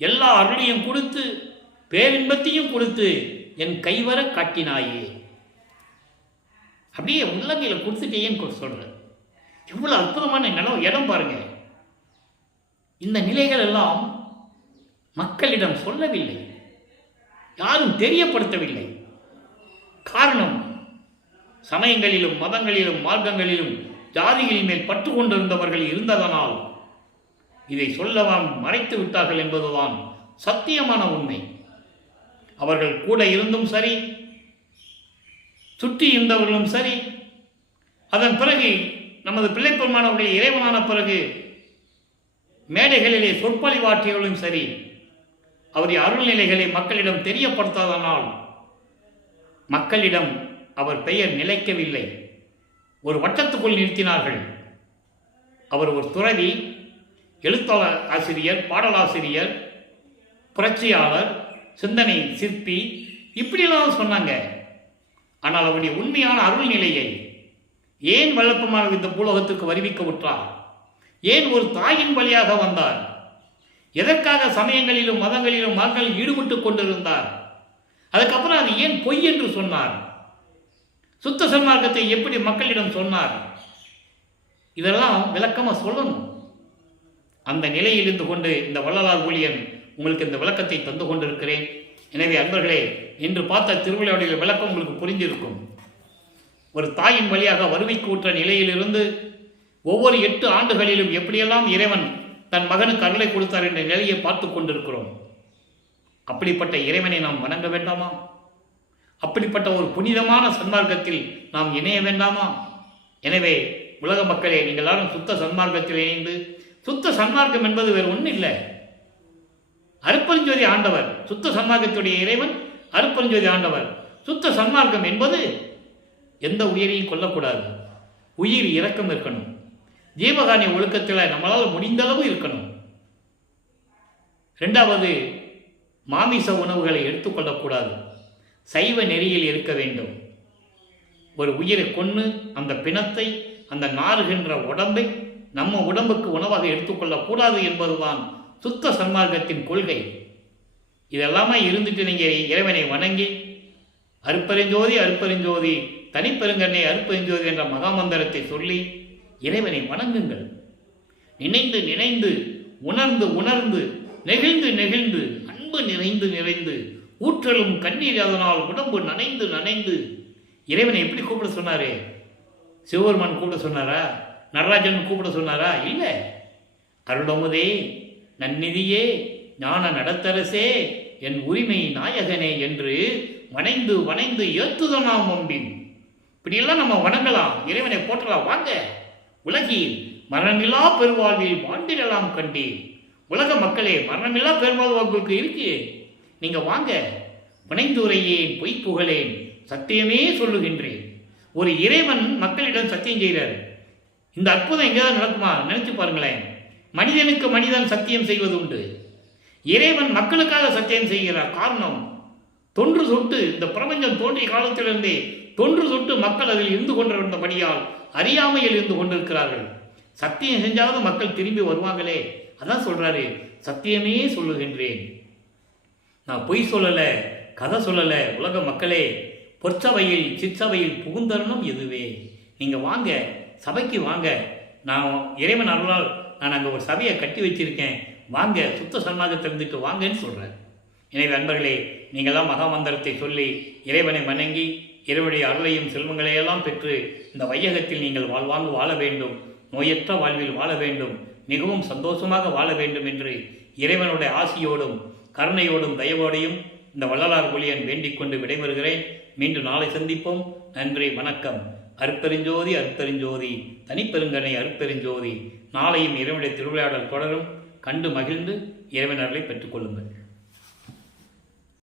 எல்லா அருளையும் கொடுத்து, பேரின்பத்தையும் கொடுத்து என் கைவர காட்டினாயே. அப்படியே உள்ளங்கையில் கொடுத்துட்டேன்னு சொல்ற. இவ்வளவு அற்புதமான இடம் பாருங்க. இந்த நிலைகள் எல்லாம் மக்களிடம் சொல்லவில்லை, யாரும் தெரியப்படுத்தவில்லை. காரணம், சமயங்களிலும் மதங்களிலும் மார்க்கங்களிலும் ஜாதிகளின் மேல் பற்று கொண்டிருந்தவர்கள் இருந்ததனால் இதை சொல்லவான் மறைத்து விட்டார்கள் என்பதுதான் சத்தியமான உண்மை. அவர்கள் கூட இருந்தும் சரி, சுற்றி இருந்தவர்களும் சரி, அதன் பிறகு நமது பிள்ளைப்பெருமானவர்கள் இறைவனான பிறகு மேடைகளிலே சொற்பொழிவாற்றியவர்களும் சரி, அவருடைய அருள்நிலைகளை மக்களிடம் தெரியப்படுத்தாதனால் மக்களிடம் அவர் பெயர் நிலைக்கவில்லை. ஒரு வட்டத்துக்குள் நிறுத்தினார்கள். அவர் ஒரு துறவி, எழுத்தாளர், ஆசிரியர், பாடலாசிரியர், புரட்சியாளர், சிந்தனை சிற்பி, இப்படியெல்லாம் சொன்னாங்க. ஆனால் அவருடைய உண்மையான அருள்நிலையை ஏன் வல்லப்பமாக இந்த பூலோகத்திற்கு வருவிக்க விட்டார்? ஏன் ஒரு தாயின் வழியாக வந்தார்? எதற்காக சமயங்களிலும் மதங்களிலும் மக்கள் ஈடுபட்டு கொண்டிருந்தார்? அதுக்கப்புறம் அது ஏன் பொய் என்று சொன்னார்? சுத்த சன்மார்க்கத்தை எப்படி மக்களிடம் சொன்னார்? இதெல்லாம் விளக்கமாக சொல்லணும். அந்த நிலையில் இருந்து கொண்டு இந்த வள்ளலார் ஊழியன் உங்களுக்கு இந்த விளக்கத்தை தந்து கொண்டிருக்கிறேன். எனவே அன்பர்களே, இன்று பார்த்த திருவிழாவுடைய விளக்கம் உங்களுக்கு புரிந்திருக்கும். ஒரு தாயின் வழியாக வருவிக்கு உற்ற நிலையிலிருந்து ஒவ்வொரு 8 ஆண்டுகளிலும் எப்படியெல்லாம் இறைவன் தன் மகனுக்கு அருளை கொடுத்தார் என்ற நிலையை பார்த்து கொண்டிருக்கிறோம். அப்படிப்பட்ட இறைவனை நாம் வணங்க வேண்டாமா? அப்படிப்பட்ட ஒரு புனிதமான சன்மார்க்கத்தில் நாம் இணைய வேண்டாமா? எனவே உலக மக்களே, நீங்கள் எல்லாரும் சுத்த சன்மார்க்கத்தில் இணைந்து, சுத்த சன்மார்க்கம் என்பது வேறு ஒன்றும் இல்லை. அருட்பெருஞ்சோதி ஆண்டவர் சுத்த சன்மார்க்கத்துடைய இறைவன், அருட்பெருஞ்சோதி ஆண்டவர். சுத்த சன்மார்க்கம் என்பது எந்த உயிரையும் கொல்லக்கூடாது, உயிர் இரக்கம் இருக்கணும், ஜீவகாரிய ஒழுக்கத்தில் நம்மளால் முடிந்தளவு இருக்கணும். 2வது, மாமிச உணவுகளை எடுத்துக்கொள்ளக்கூடாது, சைவ நெறியில் இருக்க வேண்டும். ஒரு உயிரை கொன்று அந்த பிணத்தை, அந்த நாறுகின்ற உடம்பை நம்ம உடம்புக்கு உணவாக எடுத்துக்கொள்ளக்கூடாது என்பதுதான் சுத்த சன்மார்க்கத்தின் கொள்கை. இதெல்லாமே இருந்துட்டு நீங்கள் இறைவனை வணங்கி அருட்பெருஞ்சோதி அருட்பெருஞ்சோதி தனிப்பெருங்கண்ணை அருட்பெருஞ்சோதி என்ற மகாமந்திரத்தை சொல்லி இறைவனை வணங்குங்கள். நினைந்து நினைந்து, உணர்ந்து உணர்ந்து, நெகிழ்ந்து நெகிழ்ந்து, அன்பு நிறைந்து நிறைந்து, ஊற்றலும் கண்ணீர் அதனால் உடம்பு நனைந்து நனைந்து. இறைவனை எப்படி கூப்பிட சொன்னாரு? சிவபெருமான் கூப்பிட சொன்னாரா? நடராஜன் கூப்பிட சொன்னாரா? இல்லை. அருளமுதே, நன்னிதியே, ஞான நடத்தரசே, என் உரிமை நாயகனே என்று வணைந்து வணைந்து ஏத்துதனாம் அம்பின். இப்படியெல்லாம் நம்ம வணங்கலாம், இறைவனை போற்றலாம். வாங்க, உலகில் மரணமில்லா பெருவாழ்வில் வாழ்ந்திடலாம் கண்டீர். உலக மக்களே, மரணமில்லா பெருவாழ்வுக்கு இருக்கு. நீங்க வாங்க, வணைந்துரையேன், பொய் புகழேன், சத்தியமே சொல்லுகின்றேன். ஒரு இறைவன் மக்களிடம் சத்தியம் செய்கிறார். இந்த அற்புதம் எங்கேதான் நடக்குமா? நினைச்சு பாருங்களேன். மனிதனுக்கு மனிதன் சத்தியம் செய்வது உண்டு, இறைவன் மக்களுக்காக சத்தியம் செய்கிறார். காரணம், தொன்று சொட்டு இந்த பிரபஞ்சம் தோன்றிய காலத்திலிருந்தே தொன்று சொட்டு மக்கள் அதில் இருந்து கொண்டிருந்தபடியால் அறியாமையில் இருந்து கொண்டிருக்கிறார்கள். சத்தியம் செஞ்சாவது மக்கள் திரும்பி வருவாங்களே, அதான் சொல்றாரு, சத்தியமே சொல்லுகின்றேன். நான் பொய் சொல்லலை, கதை சொல்லலை. உலக மக்களே, பொற்சபையில் சிற்சபையில் புகுந்தரணும் எதுவே. நீங்கள் வாங்க, சபைக்கு வாங்க. நான் இறைவன் அருளால் நான் அங்கே ஒரு சபையை கட்டி வச்சிருக்கேன், வாங்க, சுத்த சன்மார்க்கத்தை இருந்துட்டு வாங்கன்னு சொல்கிறேன். எனவே அன்பர்களே, நீங்களாம் மகாமந்திரத்தை சொல்லி இறைவனை வணங்கி இறைவனுடைய அருளையும் செல்வங்களையெல்லாம் பெற்று இந்த வையகத்தில் நீங்கள் வாழ்வாங்கு வாழ வேண்டும், நோயற்ற வாழ்வில் வாழ வேண்டும், மிகவும் சந்தோஷமாக வாழ வேண்டும் என்று இறைவனுடைய ஆசியோடும் கருணையோடும் தயவோடையும் இந்த வள்ளலார் ஊழியன் வேண்டிக் கொண்டு விடைபெறுகிறேன். மீண்டும் நாளை சந்திப்போம். நன்றி, வணக்கம். அருட்பெருஞ்சோதி அருட்பெருஞ்சோதி தனிப்பெருங்கனை அருட்பெருஞ்சோதி. நாளையும் இறைவனுடைய திருவிளையாடல் தொடரும். கண்டு மகிழ்ந்து இறைவன் அருளை பெற்றுக்கொள்ளுங்கள்.